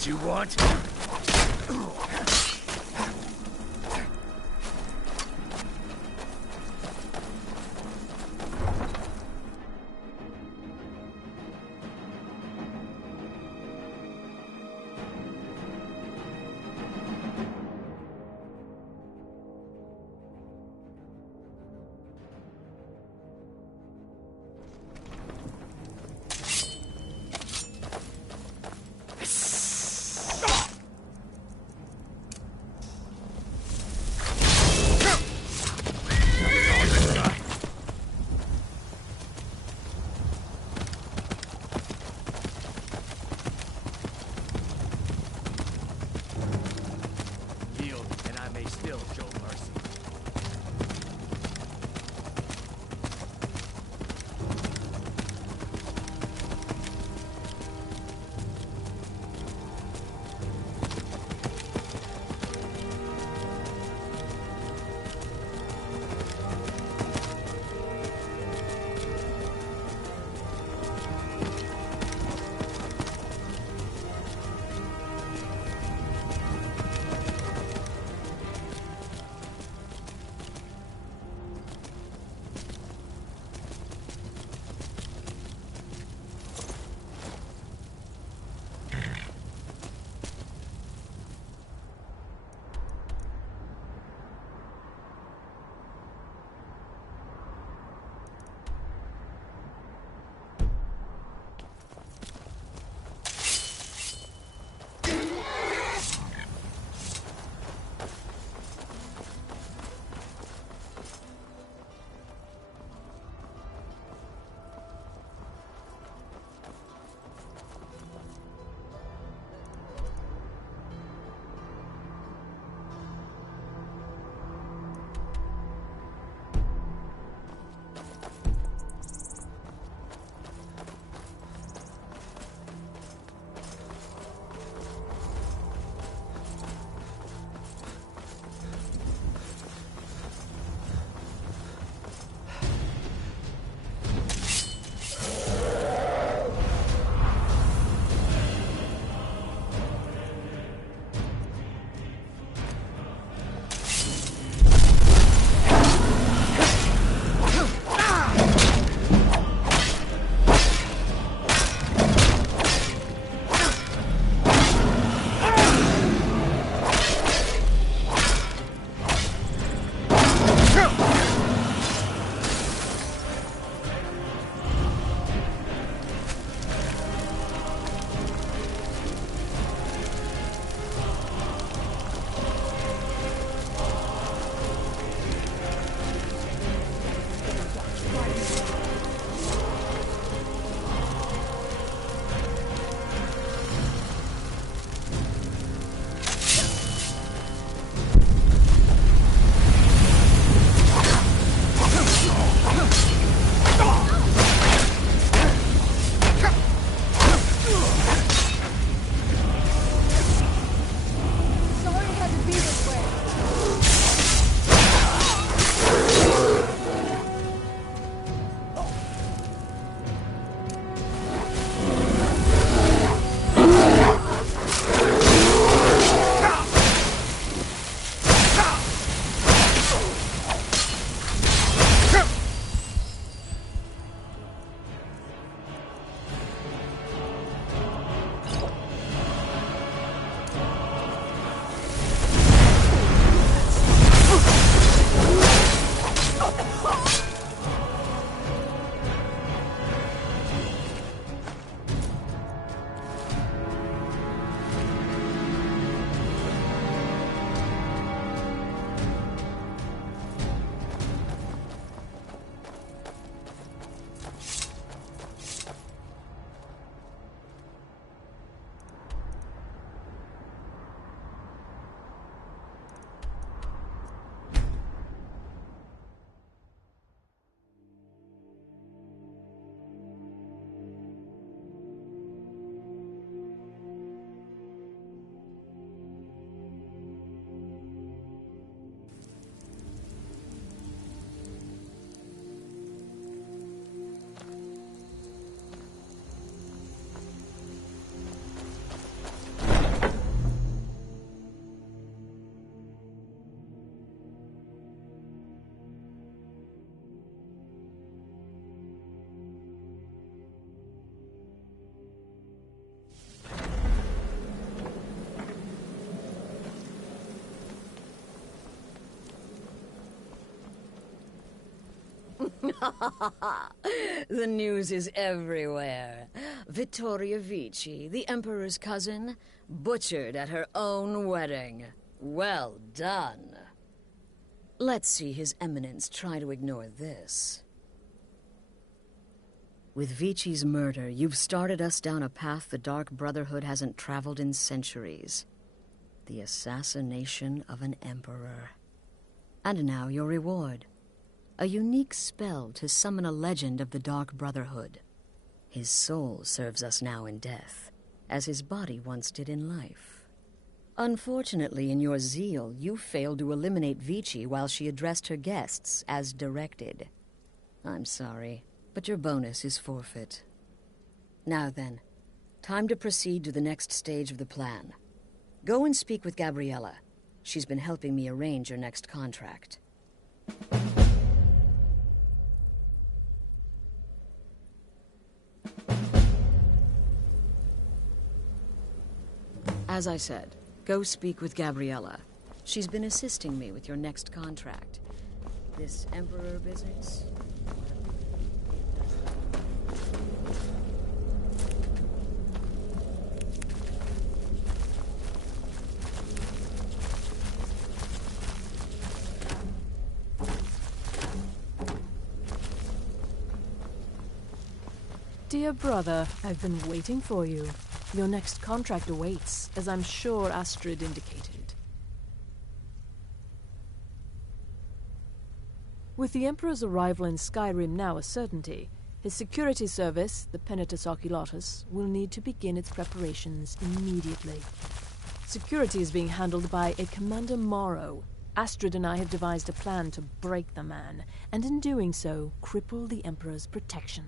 You want? The news is everywhere. Vittoria Vici, the Emperor's cousin, butchered at her own wedding. Well done. Let's see His Eminence try to ignore this. With Vici's murder, you've started us down a path the Dark Brotherhood hasn't traveled in centuries. The assassination of an emperor. And now your reward. A unique spell to summon a legend of the Dark Brotherhood. His soul serves us now in death, as his body once did in life. Unfortunately, in your zeal, you failed to eliminate Vici while she addressed her guests as directed. I'm sorry, but your bonus is forfeit. Now then, time to proceed to the next stage of the plan. Go and speak with Gabriella. She's been helping me arrange your next contract. As I said, go speak with Gabriella. She's been assisting me with your next contract. This Emperor business... Dear brother, I've been waiting for you. Your next contract awaits, as I'm sure Astrid indicated. With the Emperor's arrival in Skyrim now a certainty, his security service, the Penitus Oculatus, will need to begin its preparations immediately. Security is being handled by a Commander Morrow. Astrid and I have devised a plan to break the man, and in doing so, cripple the Emperor's protection.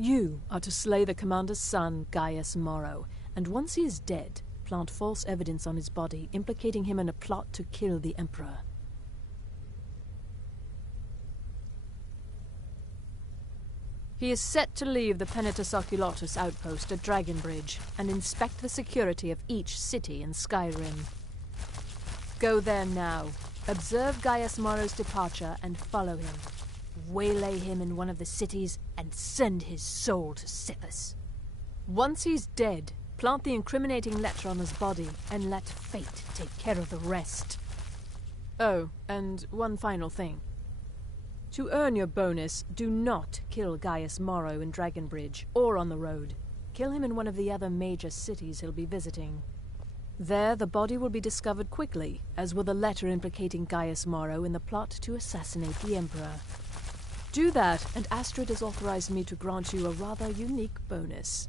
You are to slay the Commander's son, Gaius Morrow, and once he is dead, plant false evidence on his body, implicating him in a plot to kill the Emperor. He is set to leave the Penitus Oculatus outpost at Dragonbridge and inspect the security of each city in Skyrim. Go there now, observe Gaius Morrow's departure and follow him. Waylay him in one of the cities and send his soul to Sithis. Once he's dead, plant the incriminating letter on his body and let fate take care of the rest. Oh, and one final thing. To earn your bonus, do not kill Gaius Morrow in Dragonbridge or on the road. Kill him in one of the other major cities he'll be visiting. There, the body will be discovered quickly, as will the letter implicating Gaius Morrow in the plot to assassinate the Emperor. Do that, and Astrid has authorized me to grant you a rather unique bonus.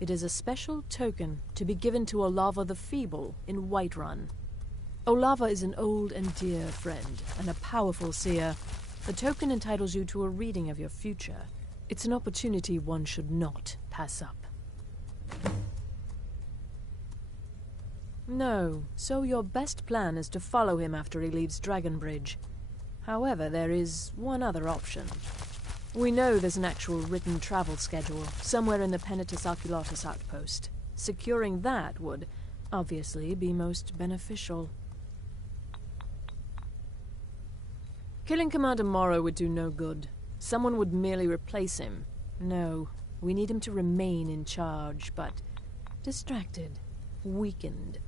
It is a special token to be given to Olava the Feeble in Whiterun. Olava is an old and dear friend, and a powerful seer. The token entitles you to a reading of your future. It's an opportunity one should not pass up. No, so your best plan is to follow him after he leaves Dragonbridge. However, there is one other option. We know there's an actual written travel schedule somewhere in the Penitus Oculatus outpost. Securing that would, obviously, be most beneficial. Killing Commander Morrow would do no good. Someone would merely replace him. No, we need him to remain in charge, but distracted, weakened.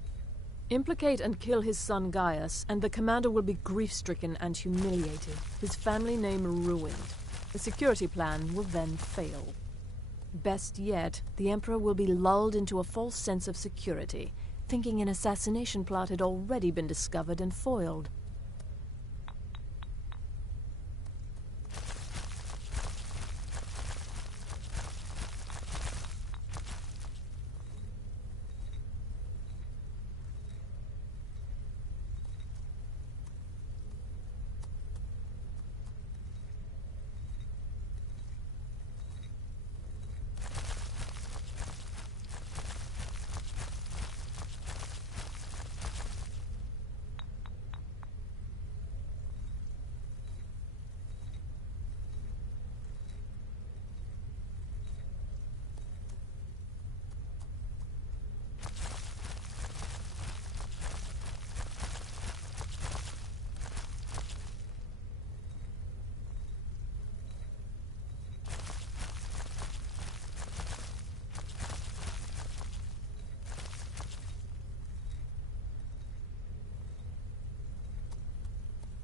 Implicate and kill his son Gaius, and the commander will be grief-stricken and humiliated, his family name ruined. The security plan will then fail. Best yet, the Emperor will be lulled into a false sense of security, thinking an assassination plot had already been discovered and foiled.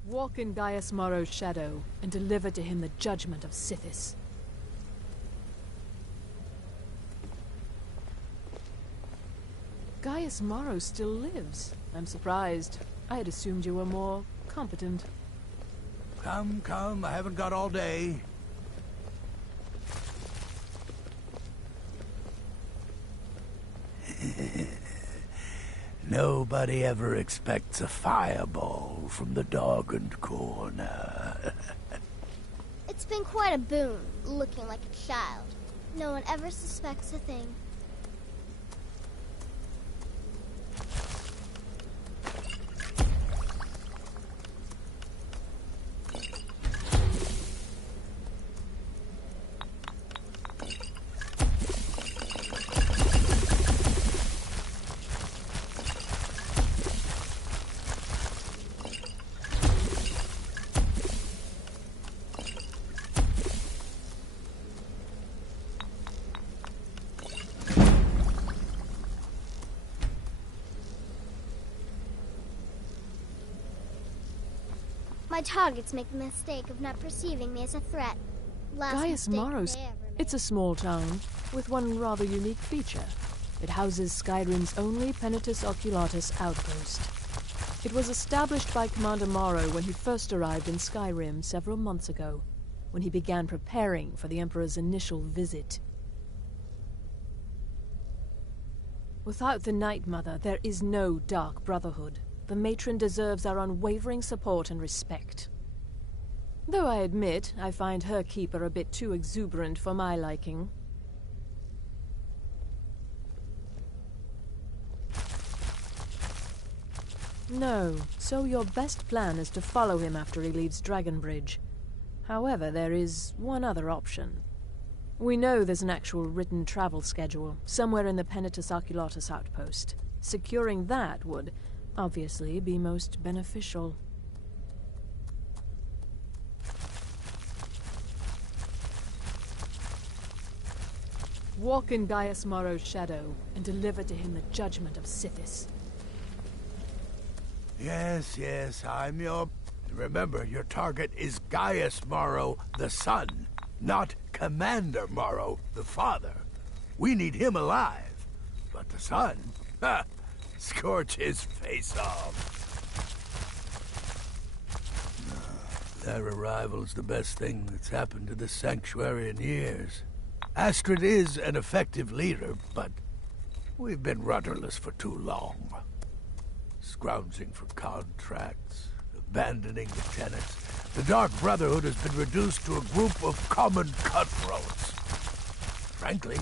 Walk in Gaius Morrow's shadow and deliver to him the judgment of Sithis. Gaius Morrow still lives. I'm surprised. I had assumed you were more competent. Come, come, I haven't got all day. Nobody ever expects a fireball from the Dog Corner. It's been quite a boon, looking like a child. No one ever suspects a thing. My targets make the mistake of not perceiving me as a threat. Gaius Morrow's... It's a small town, with one rather unique feature. It houses Skyrim's only Penitus Oculatus outpost. It was established by Commander Morrow when he first arrived in Skyrim several months ago, when he began preparing for the Emperor's initial visit. Without the Night Mother, there is no Dark Brotherhood. The matron deserves our unwavering support and respect. Though I admit, I find her keeper a bit too exuberant for my liking. No, so your best plan is to follow him after he leaves Dragonbridge. However, there is one other option. We know there's an actual written travel schedule, somewhere in the Penitus Oculatus outpost. Securing that would obviously be most beneficial. Walk in Gaius Morrow's shadow and deliver to him the judgment of Sithis. Yes, yes, I'm your... Remember, your target is Gaius Morrow, the son, not Commander Morrow, the father. We need him alive. But the son? Ha! Scorch his face off. Their arrival's the best thing that's happened to this sanctuary in years. Astrid is an effective leader, but we've been rudderless for too long. Scrounging for contracts, abandoning the tenants. The Dark Brotherhood has been reduced to a group of common cutthroats. Frankly,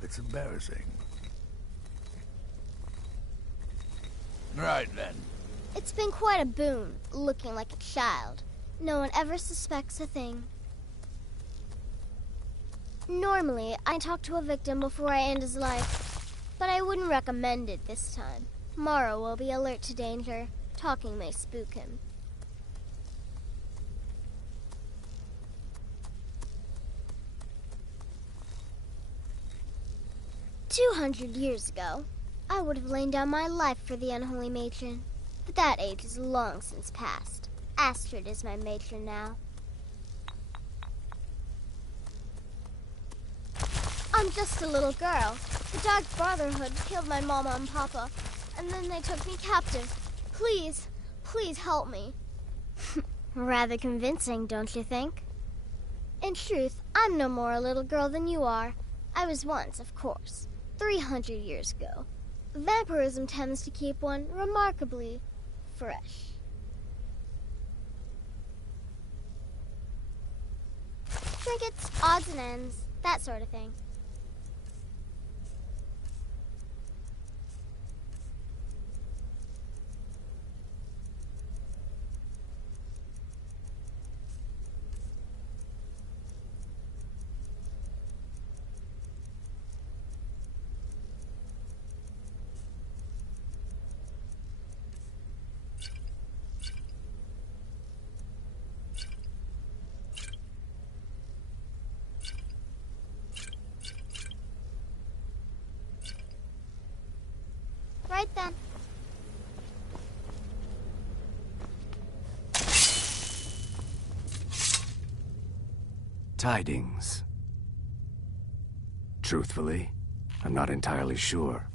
it's embarrassing. Right then. It's been quite a boon, looking like a child. No one ever suspects a thing. Normally, I talk to a victim before I end his life, but I wouldn't recommend it this time. Morrow will be alert to danger. Talking may spook him. "200 years ago, I would have lain down my life for the unholy matron. But that age is long since past. Astrid is my matron now. I'm just a little girl. The Dark Brotherhood killed my mama and papa, and then they took me captive. Please, please help me." Rather convincing, don't you think? In truth, I'm no more a little girl than you are. I was once, of course, 300 years ago. Vampirism tends to keep one remarkably fresh. Trinkets, odds and ends, that sort of thing. Tidings. Truthfully, I'm not entirely sure.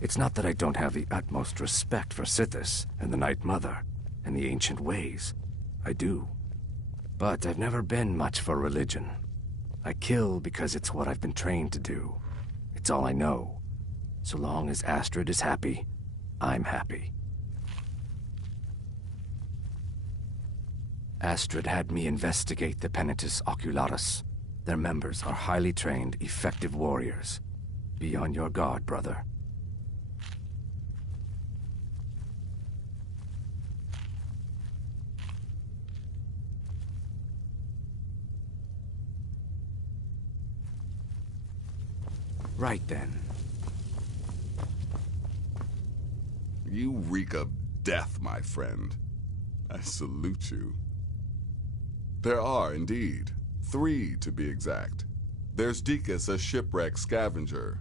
It's not that I don't have the utmost respect for Sithis and the Night Mother and the ancient ways. I do. But I've never been much for religion. I kill because it's what I've been trained to do. It's all I know. So long as Astrid is happy, I'm happy. Astrid had me investigate the Penitus Oculatus. Their members are highly trained, effective warriors. Be on your guard, brother. Right then. You reek of death, my friend. I salute you. There are, indeed, 3 to be exact. There's Deacus, a shipwreck scavenger,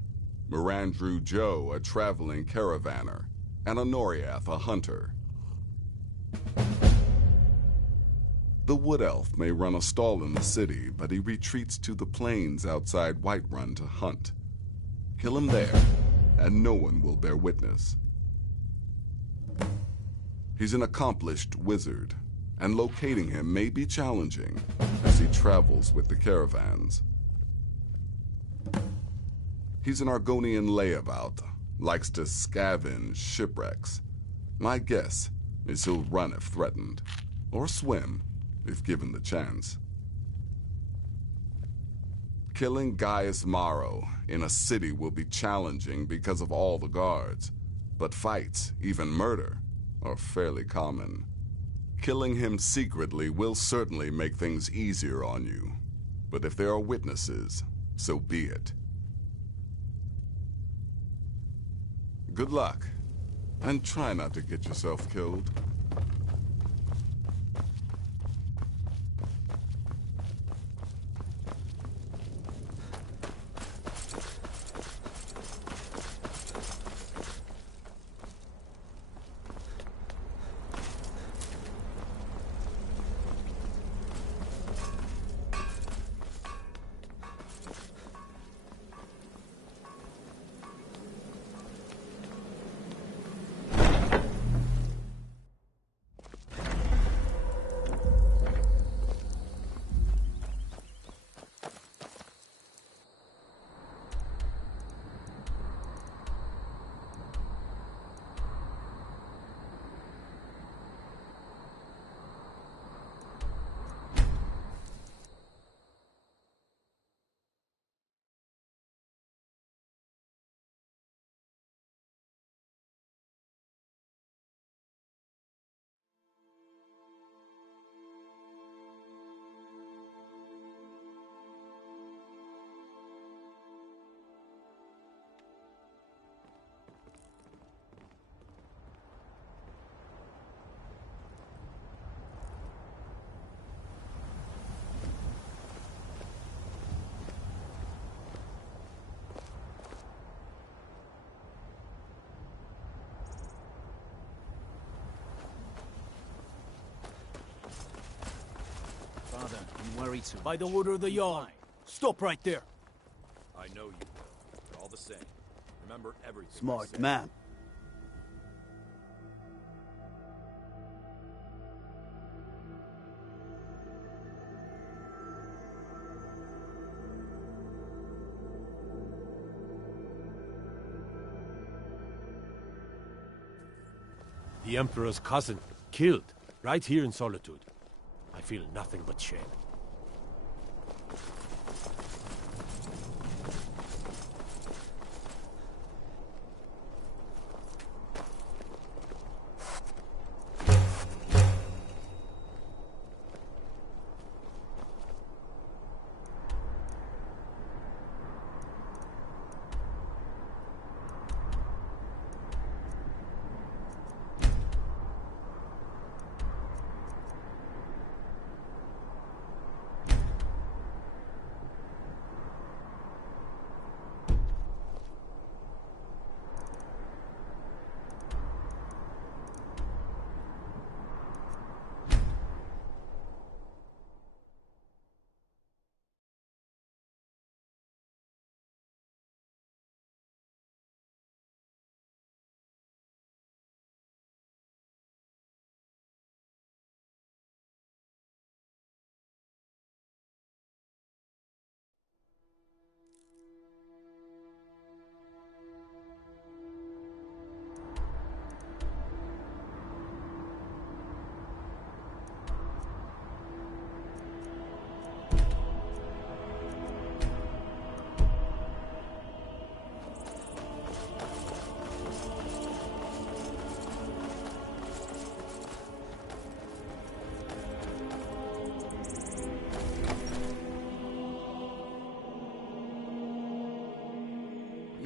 Mirandru Joe, a traveling caravaner, and Honoriath, a hunter. The Wood Elf may run a stall in the city, but he retreats to the plains outside Whiterun to hunt. Kill him there, and no one will bear witness. He's an accomplished wizard, and locating him may be challenging as he travels with the caravans. He's an Argonian layabout, likes to scavenge shipwrecks. My guess is he'll run if threatened, or swim if given the chance. Killing Gaius Maro in a city will be challenging because of all the guards, but fights, even murder, are fairly common. Killing him secretly will certainly make things easier on you, but if there are witnesses, so be it. Good luck, and try not to get yourself killed. Father, I'm worried too. By the order of the Jarl. Stop right there. I know you will, but all the same, remember everything. Smart man. The Emperor's cousin, killed, right here in Solitude. I feel nothing but shame.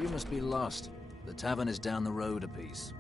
You must be lost. The tavern is down the road a piece.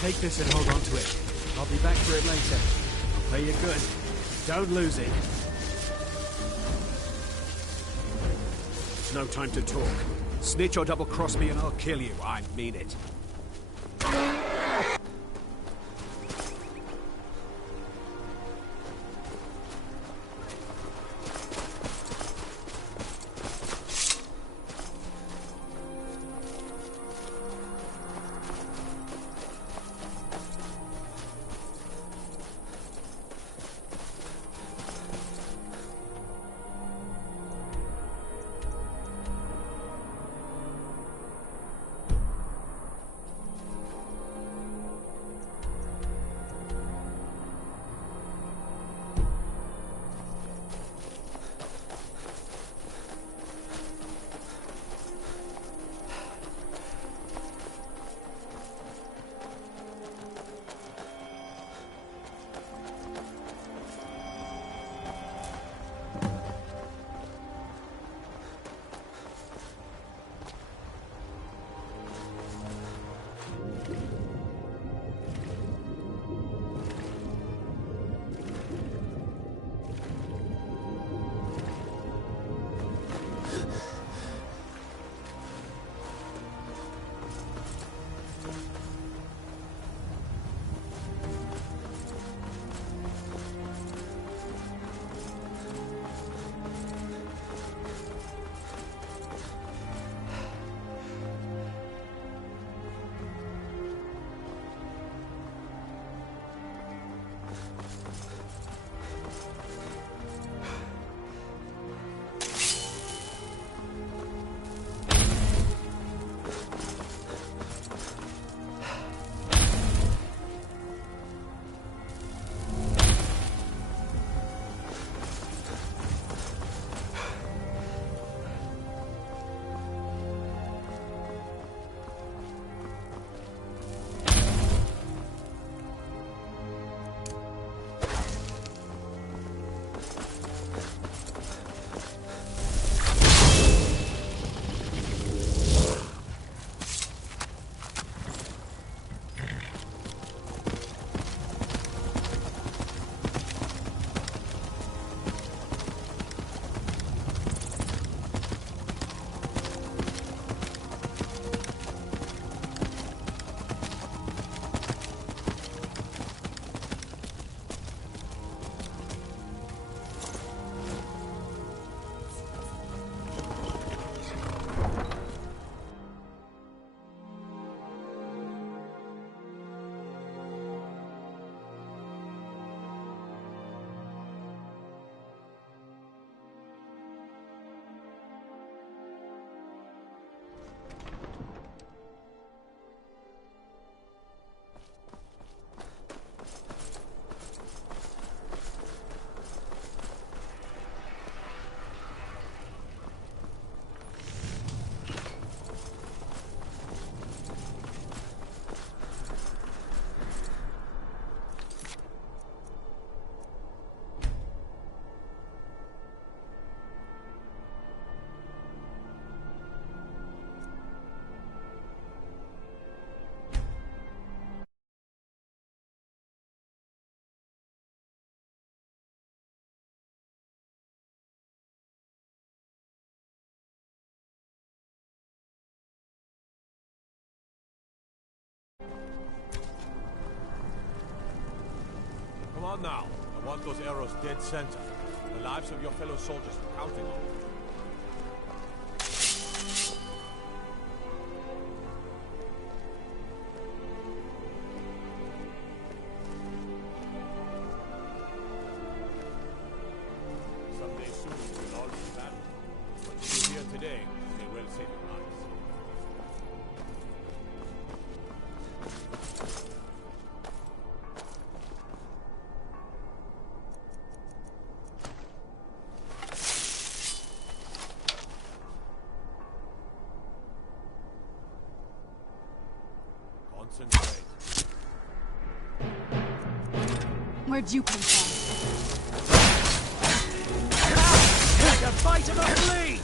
Take this and hold on to it. I'll be back for it later. I'll pay you good. Don't lose it. It's no time to talk. Snitch or double-cross me and I'll kill you. I mean it. Come on now. I want those arrows dead center. The lives of your fellow soldiers are counting on it. Someday soon we'll all be back. What you do here today may well save your lives. Concentrate. Where'd you come from? The fight of the fleet!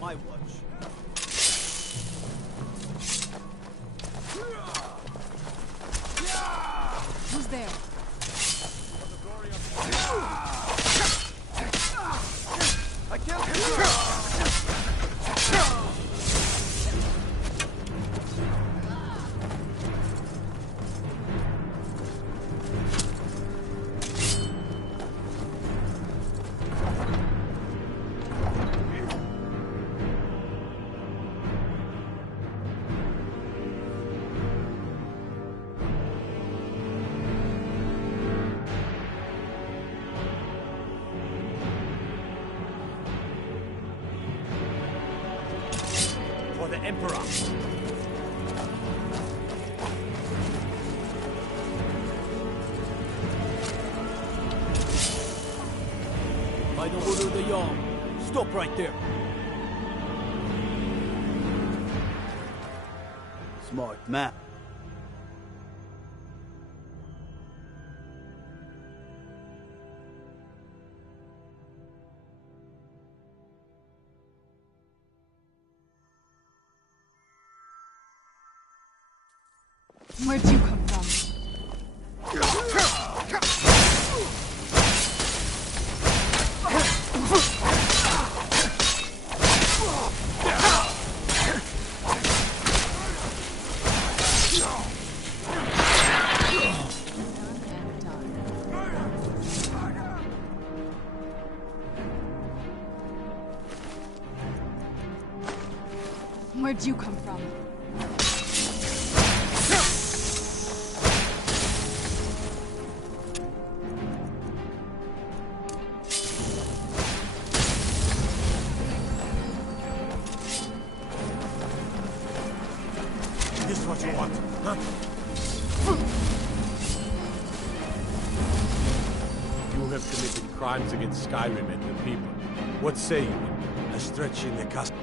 My watch. Who's there? I killed you! For the Emperor. By the order of the Jarl. Stop right there. Smart man. Where'd you come from? Where'd you come from? This is what you want, huh? You have committed crimes against Skyrim and the people. What say you? A stretch in the castle.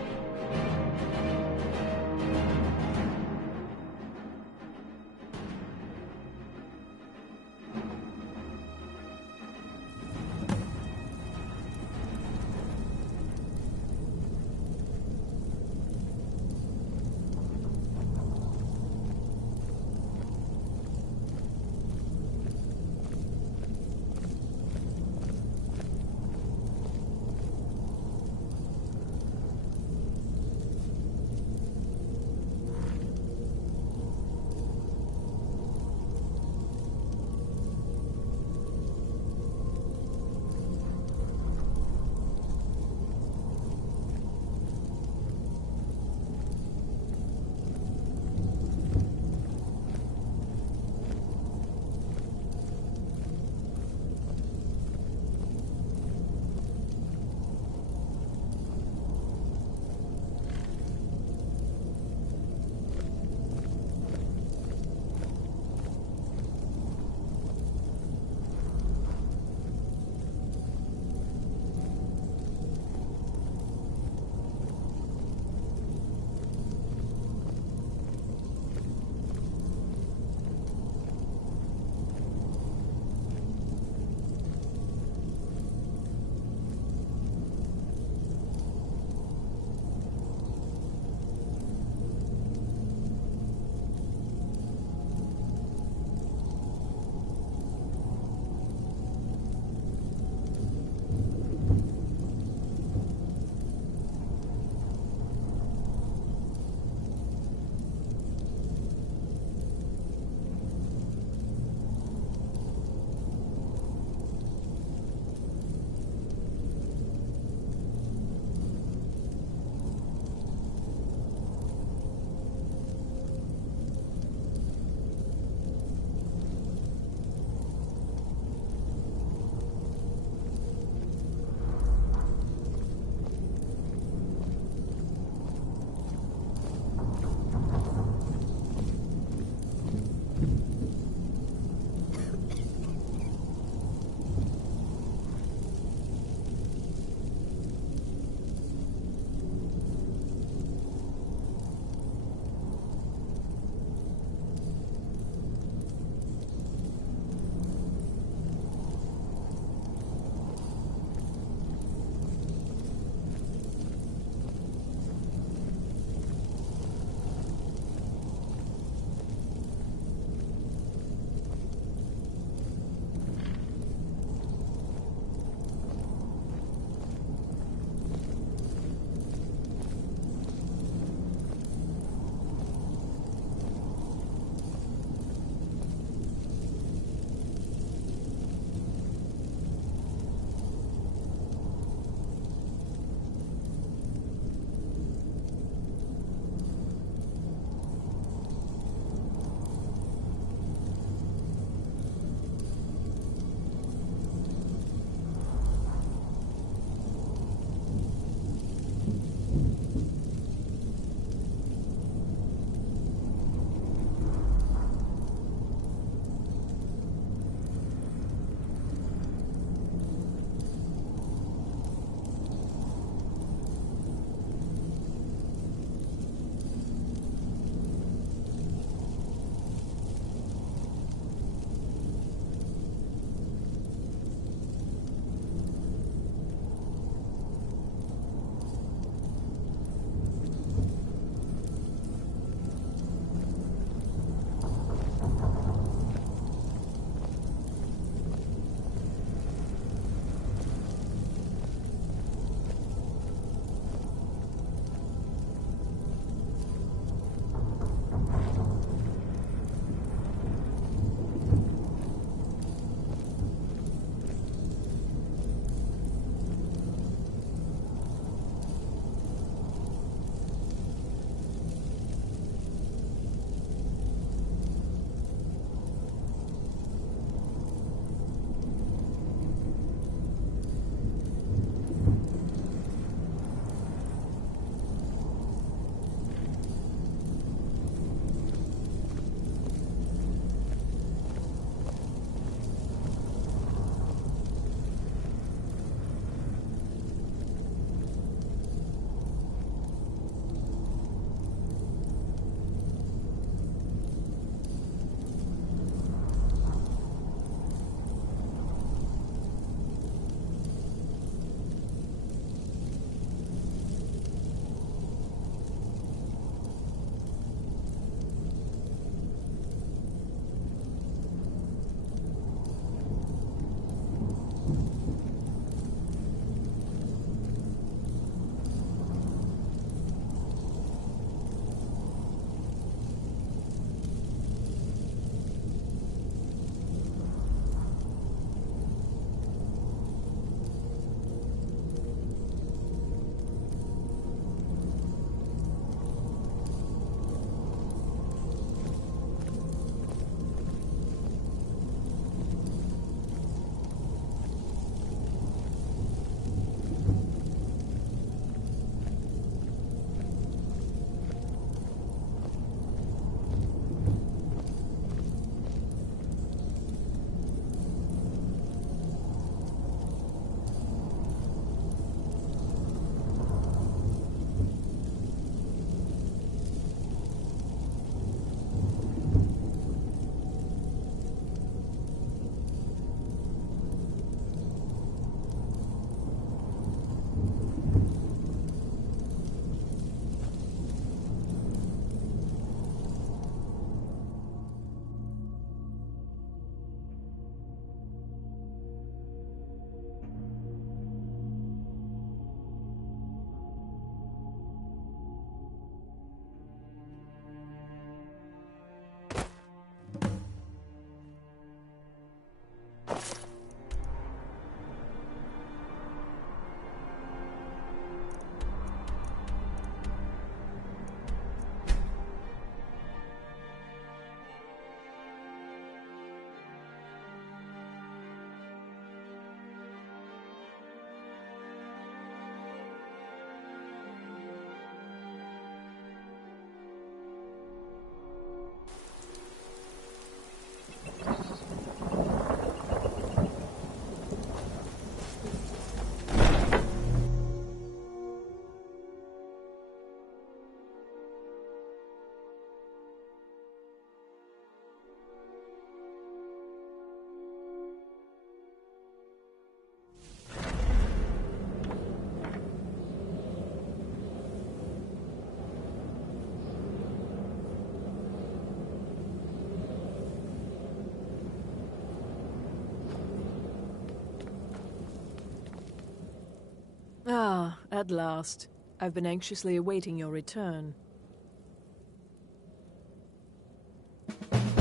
Ah, at last. I've been anxiously awaiting your return.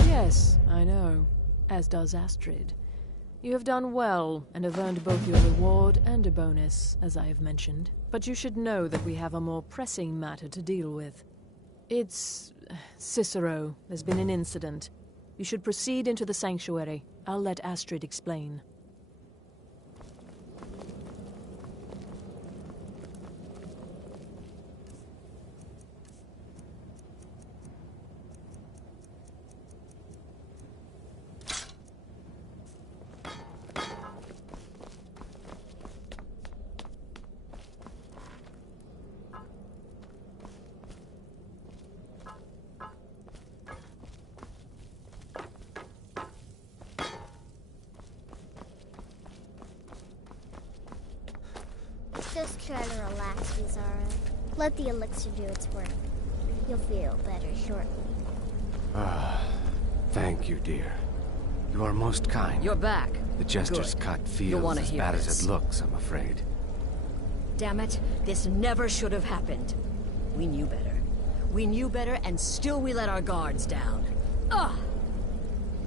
Yes, I know. As does Astrid. You have done well, and have earned both your reward and a bonus, as I have mentioned. But you should know that we have a more pressing matter to deal with. It's... Cicero. There's been an incident. You should proceed into the sanctuary. I'll let Astrid explain. Just try to relax, Vizara. Let the elixir do its work. You'll feel better shortly. Thank you, dear. You are most kind. You're back. The Jester's Good. cut You'll feels wanna as hear bad this. as it looks, I'm afraid. Damn it, this never should have happened. We knew better. We knew better, and still we let our guards down. Ugh!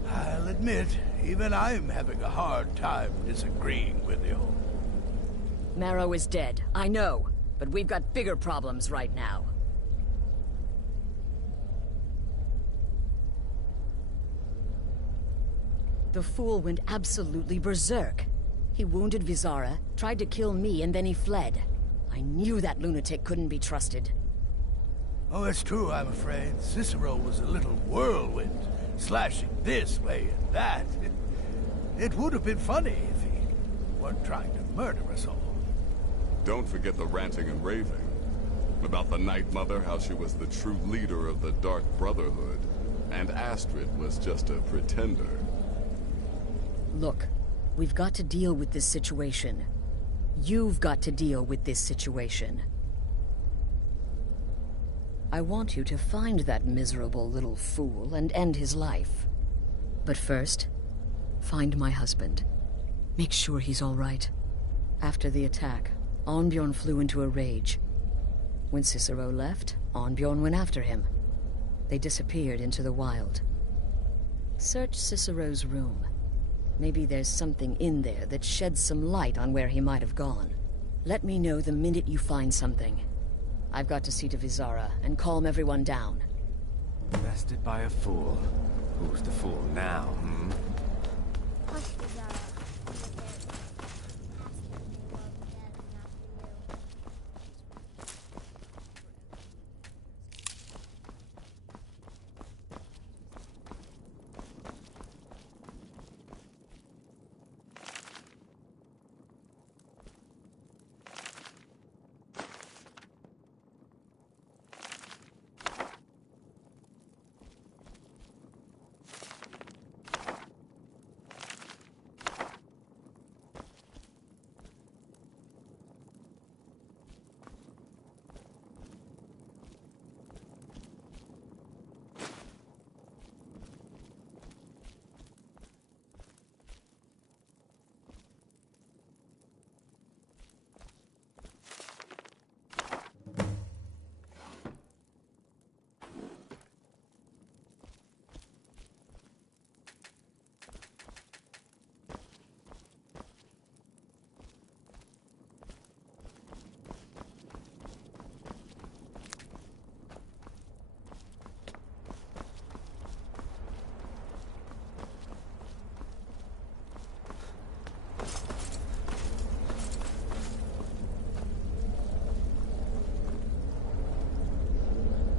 I'll admit, even I'm having a hard time disagreeing with you. Marrow is dead, I know. But we've got bigger problems right now. The fool went absolutely berserk. He wounded Vizara, tried to kill me, and then he fled. I knew that lunatic couldn't be trusted. Oh, it's true, I'm afraid. Cicero was a little whirlwind, slashing this way and that. It would have been funny if he weren't trying to murder us all. Don't forget the ranting and raving. About the Night Mother, how she was the true leader of the Dark Brotherhood. And Astrid was just a pretender. Look, we've got to deal with this situation. You've got to deal with this situation. I want you to find that miserable little fool and end his life. But first, find my husband. Make sure he's all right. After the attack, Arnbjorn flew into a rage. When Cicero left, Arnbjorn went after him. They disappeared into the wild. Search Cicero's room. Maybe there's something in there that sheds some light on where he might have gone. Let me know the minute you find something. I've got to see to Vizara and calm everyone down. Bested by a fool. Who's the fool now, hmm? Hush, Vizara.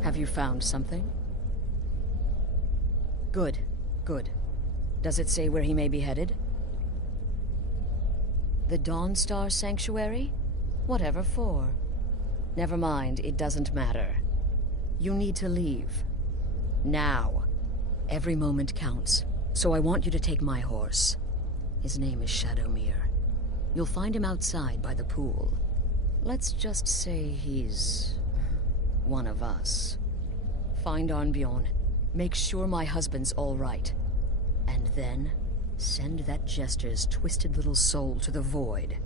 Have you found something? Good, good. Does it say where he may be headed? The Dawnstar Sanctuary? Whatever for. Never mind, it doesn't matter. You need to leave. Now. Every moment counts, so I want you to take my horse. His name is Shadowmere. You'll find him outside by the pool. Let's just say he's... one of us. Find Arnbjorn. Make sure my husband's all right. And then, send that Jester's twisted little soul to the void.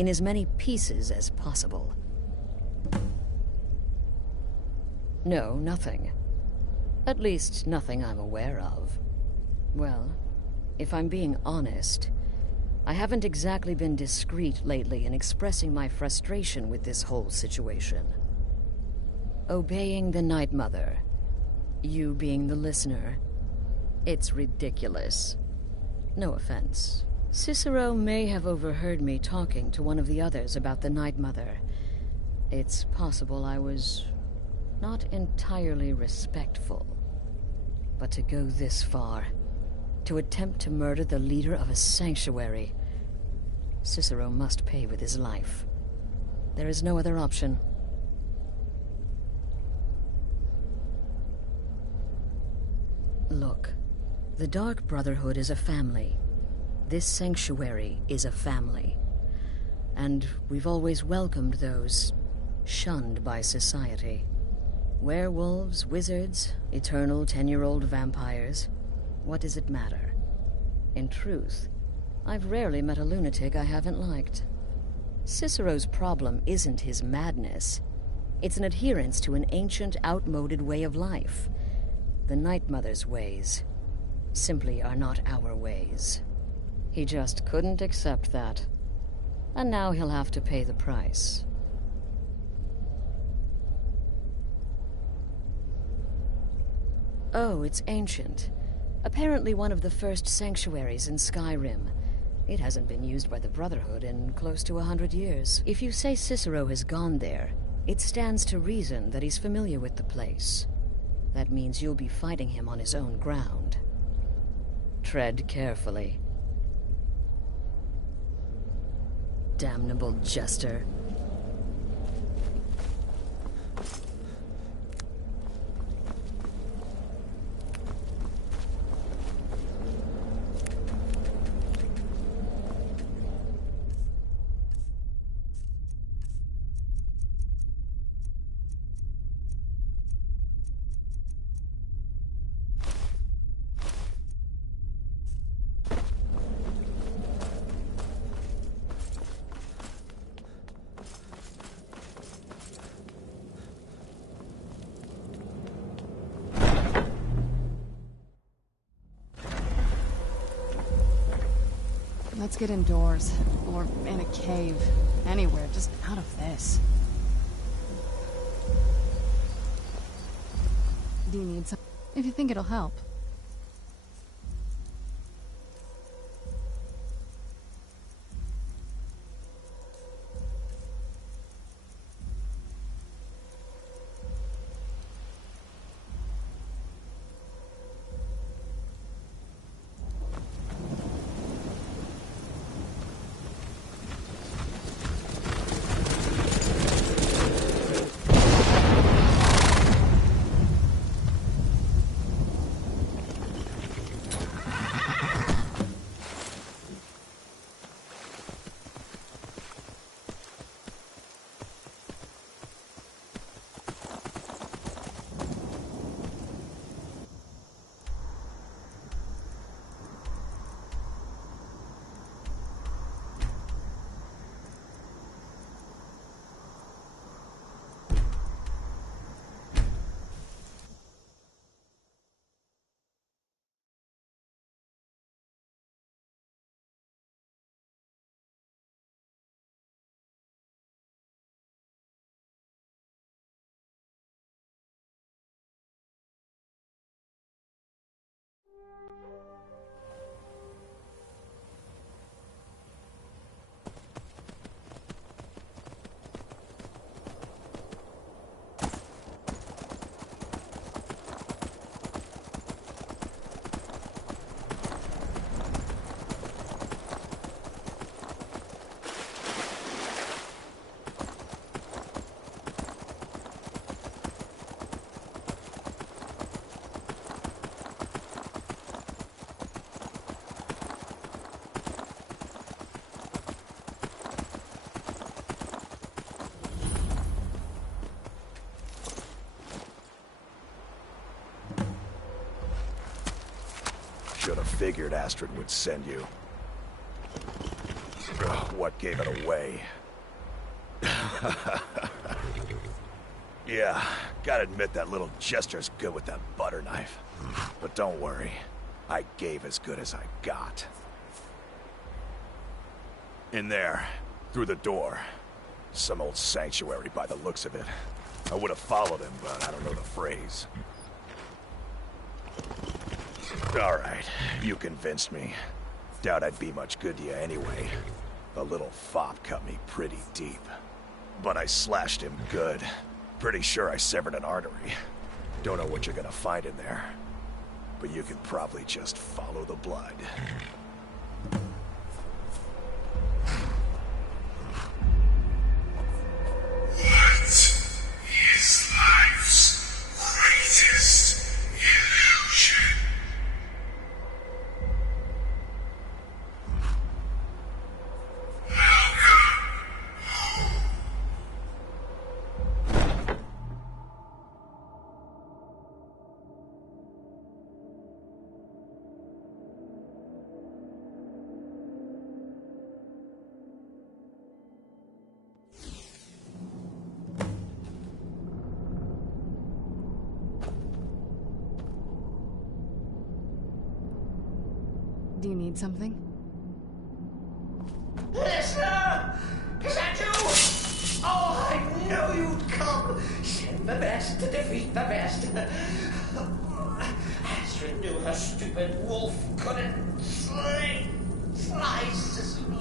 in as many pieces as possible. No, nothing. At least, nothing I'm aware of. Well, if I'm being honest, I haven't exactly been discreet lately in expressing my frustration with this whole situation. Obeying the Night Mother, you being the listener, it's ridiculous. No offense. Cicero may have overheard me talking to one of the others about the Night Mother. It's possible I was not entirely respectful. But to go this far, to attempt to murder the leader of a sanctuary, Cicero must pay with his life. There is no other option. Look, the Dark Brotherhood is a family. This sanctuary is a family. And we've always welcomed those shunned by society. Werewolves, wizards, eternal 10-year-old vampires. What does it matter? In truth, I've rarely met a lunatic I haven't liked. Cicero's problem isn't his madness. It's an adherence to an ancient, outmoded way of life. The Night Mother's ways simply are not our ways. He just couldn't accept that. And now he'll have to pay the price. Oh, it's ancient. Apparently one of the first sanctuaries in Skyrim. It hasn't been used by the Brotherhood in close to 100 years. If you say Cicero has gone there, it stands to reason that he's familiar with the place. That means you'll be fighting him on his own ground. Tread carefully. Damnable jester. Let's get indoors. Or in a cave. Anywhere, just out of this. Do you need some? If you think it'll help. Should have figured Astrid would send you. Ugh. what gave it away. Yeah, gotta admit that little gesture's good with that butter knife. But don't worry, I gave as good as I got. In there, through the door. Some old sanctuary by the looks of it. I would have followed him, but I don't know the phrase. Alright, you convinced me. Doubt I'd be much good to you anyway. The little fop cut me pretty deep. But I slashed him good. Pretty sure I severed an artery. Don't know what you're gonna find in there. But you can probably just follow the blood. What is life's greatest illusion? Do you need something? Listener! Is that you? Oh, I knew you'd come! Send the best to defeat the best. Astrid knew her stupid wolf couldn't slice Cicero.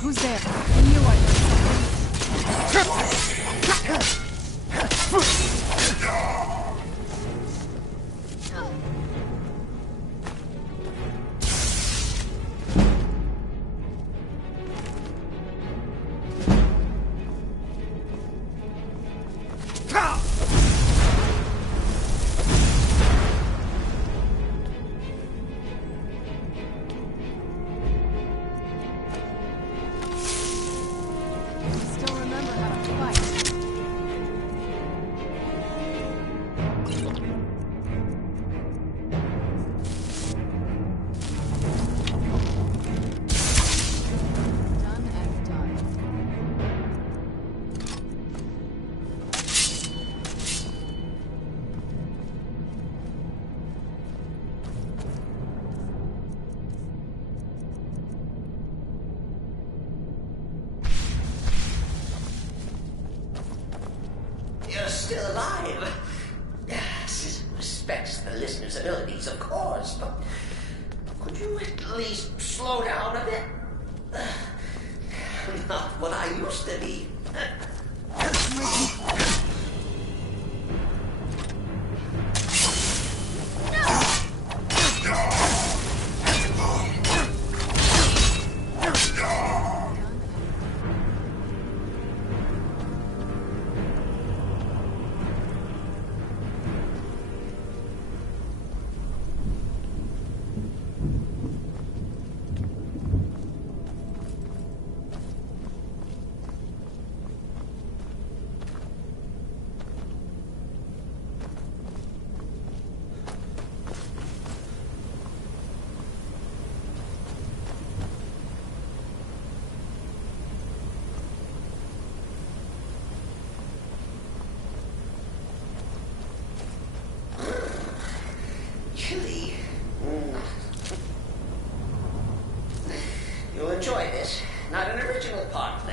Who's there? I knew I heard You're still alive. Citizen respects the listener's abilities, of course, but could you at least slow down a bit? Not what I used to be. No!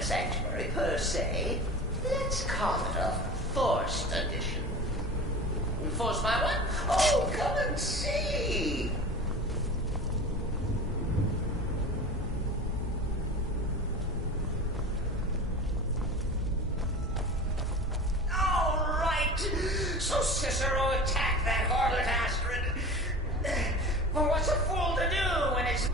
sanctuary per se. Let's call it a forced addition. Forced by what? Oh, come and see! All right! So Cicero attacked that harlot Astrid. Well, what's a fool to do when it's...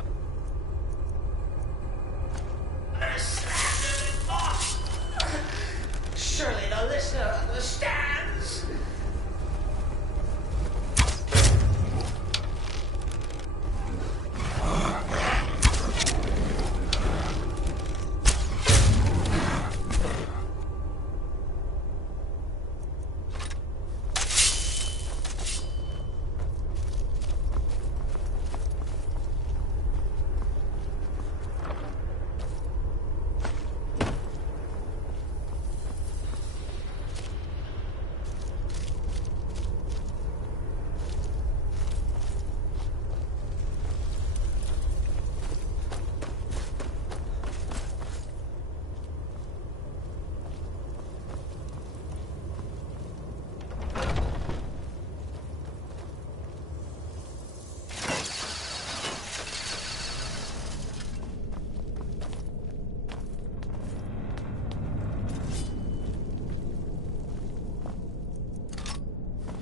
Surely the listener understands.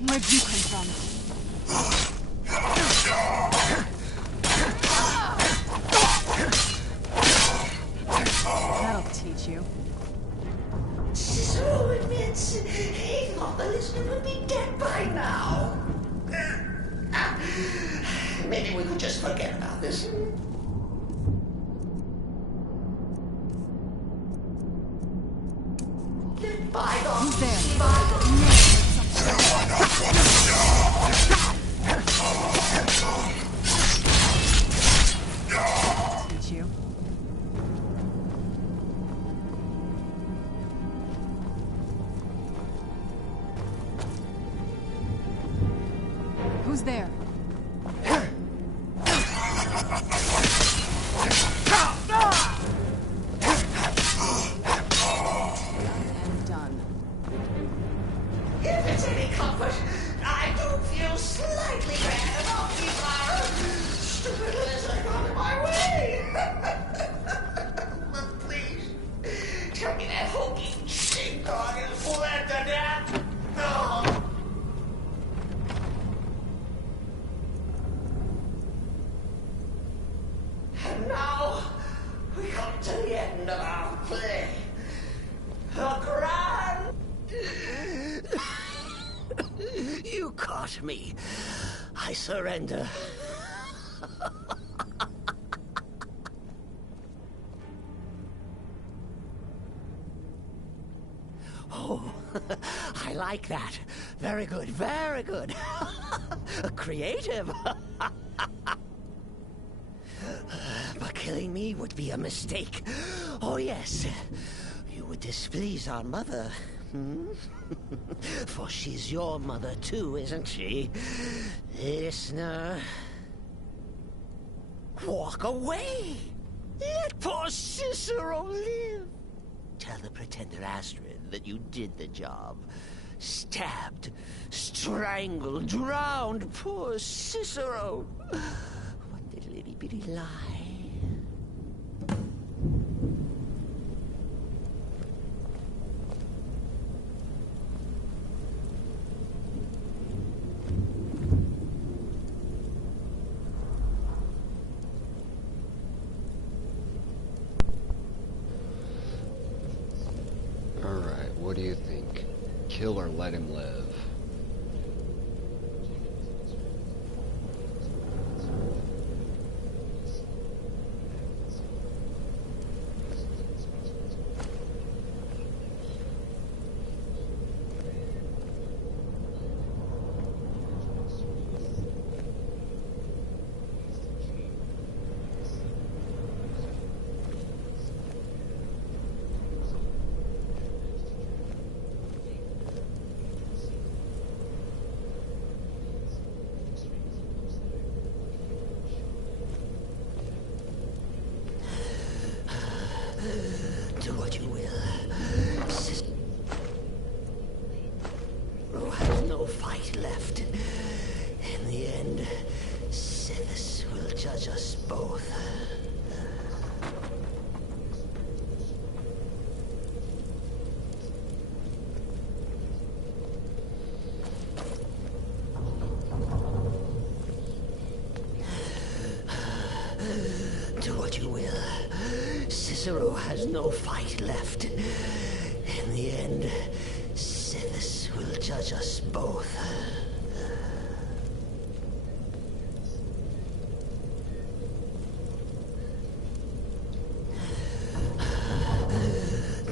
Where'd you come from? That'll teach you. Cicero admits he thought the listener would be dead by now. Maybe we could just forget about this. Bygones be bygones. Teach you. Who's there? And done. If it's any comfort, I do feel slightly bad about you, Clara. Stupid lizard got in my way. But please, tell me that hokey sheepdog is bled to death. No. And now, we come to the end of our play. A grand... You caught me. I surrender. Oh, I like that. Very good, very good. Creative. But killing me would be a mistake. Oh, yes. You would displease our mother. Hmm? For she's your mother too, isn't she? Listener. Walk away. Let poor Cicero live. Tell the pretender Astrid that you did the job. Stabbed, strangled, drowned poor Cicero. What little itty bitty lie. Alright, what do you think? Kill or let him live? judge us both. Do what you will. Cicero has no fight left. In the end, Sithis will judge us both.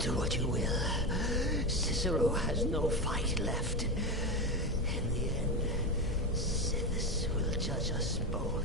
Do what you will. Cicero has no fight left. In the end, Sithis will judge us both.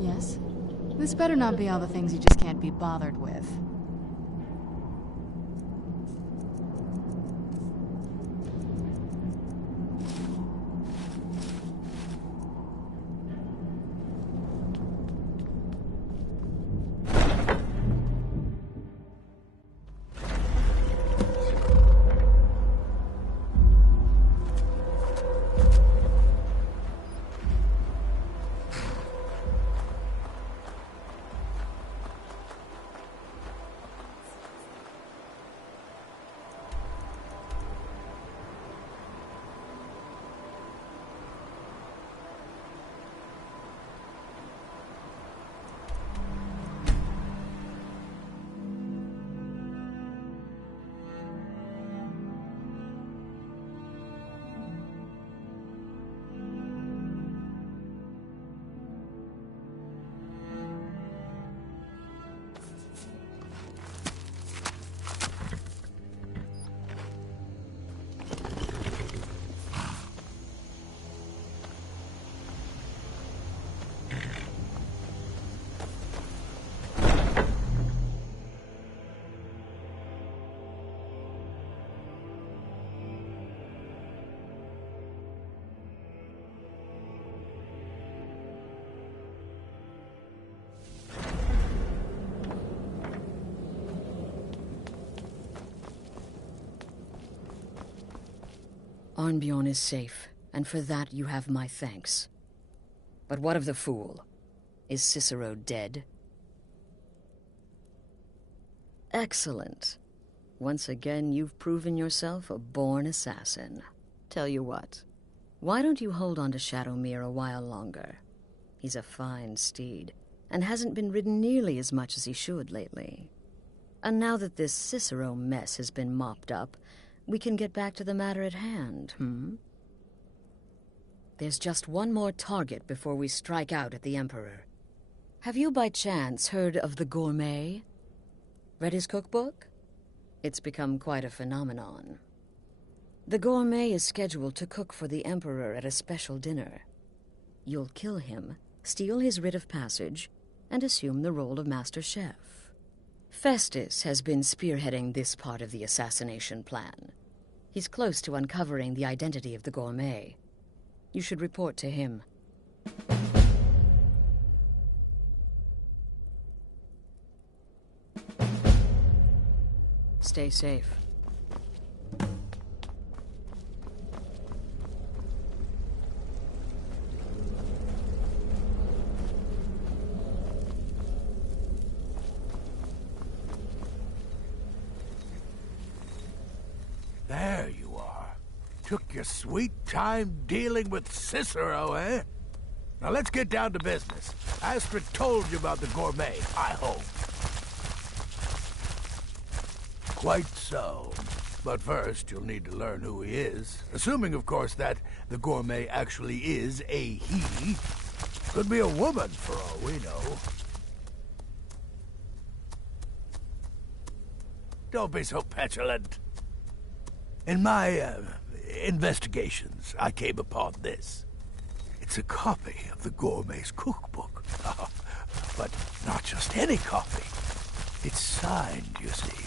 Yes? This better not be all the things you just can't be bothered with. Arnbjorn is safe, and for that you have my thanks. But what of the fool? Is Cicero dead? Excellent. Once again, you've proven yourself a born assassin. Tell you what, why don't you hold on to Shadowmere a while longer? He's a fine steed, and hasn't been ridden nearly as much as he should lately. And now that this Cicero mess has been mopped up, we can get back to the matter at hand, There's just one more target before we strike out at the Emperor. Have you by chance heard of the Gourmet? Read his cookbook? It's become quite a phenomenon. The Gourmet is scheduled to cook for the Emperor at a special dinner. You'll kill him, steal his writ of passage, and assume the role of Master Chef. Festus has been spearheading this part of the assassination plan. He's close to uncovering the identity of the Gourmet. You should report to him. Stay safe. There you are. Took your sweet time dealing with Cicero, eh? Now let's get down to business. Astrid told you about the Gourmet, I hope. Quite so. But first, you'll need to learn who he is. Assuming, of course, that the gourmet actually is a he. Could be a woman, for all we know. Don't be so petulant. In my investigations, I came upon this. It's a copy of the gourmet's cookbook. But not just any copy. It's signed, you see.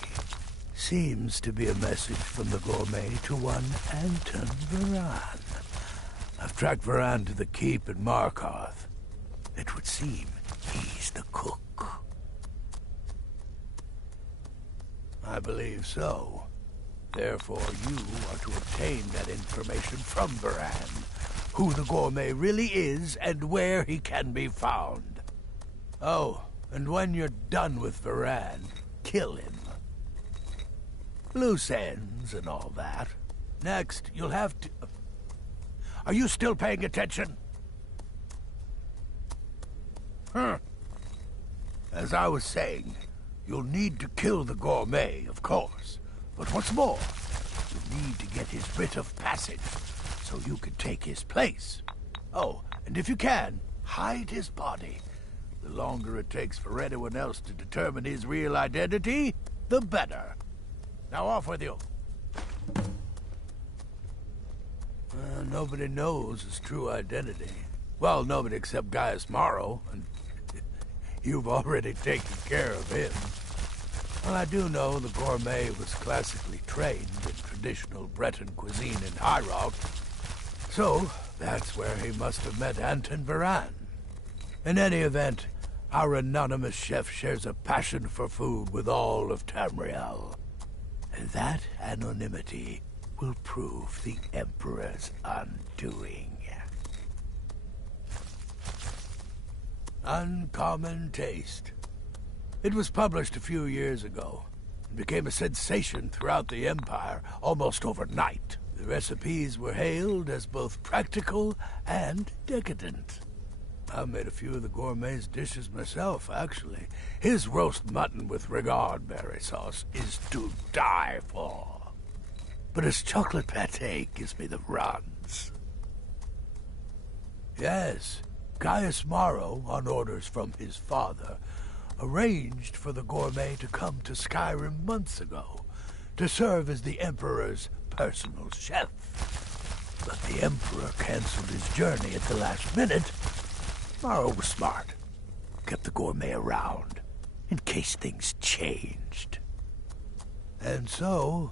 Seems to be a message from the gourmet to one Anton Varan. I've tracked Varan to the keep in Markarth. It would seem he's the cook. I believe so. Therefore, you are to obtain that information from Varan. Who the gourmet really is and where he can be found. Oh, and when you're done with Varan, kill him. Loose ends and all that. Next, you'll have to... Are you still paying attention? As I was saying, you'll need to kill the gourmet, of course. But what's more, you'll need to get his writ of passage, so you can take his place. Oh, and if you can, hide his body. The longer it takes for anyone else to determine his real identity, the better. Now off with you. Nobody knows his true identity. Well, nobody except Gaius Morrow, and you've already taken care of him. Well, I do know the gourmet was classically trained in traditional Breton cuisine in High Rock, so that's where he must have met Anton Varan. In any event, our anonymous chef shares a passion for food with all of Tamriel. And that anonymity will prove the Emperor's undoing. Uncommon Taste. It was published a few years ago and became a sensation throughout the Empire almost overnight. The recipes were hailed as both practical and decadent. I made a few of the gourmet's dishes myself, actually. His roast mutton with regard berry sauce is to die for. But his chocolate pâté gives me the runs. Yes, Gaius Morrow, on orders from his father, arranged for the gourmet to come to Skyrim months ago to serve as the Emperor's personal chef. But the Emperor canceled his journey at the last minute. Morrow was smart. Kept the gourmet around, in case things changed. And so,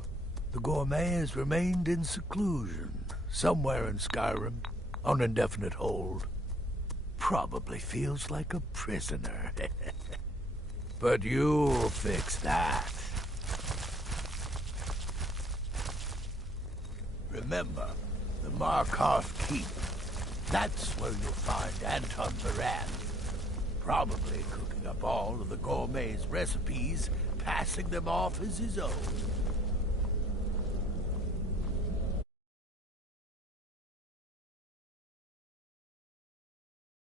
the gourmet has remained in seclusion, somewhere in Skyrim, on indefinite hold. Probably feels like a prisoner. But you'll fix that. Remember, the Markarth Keep. That's where you'll find Anton Varan. Probably cooking up all of the gourmet's recipes, passing them off as his own.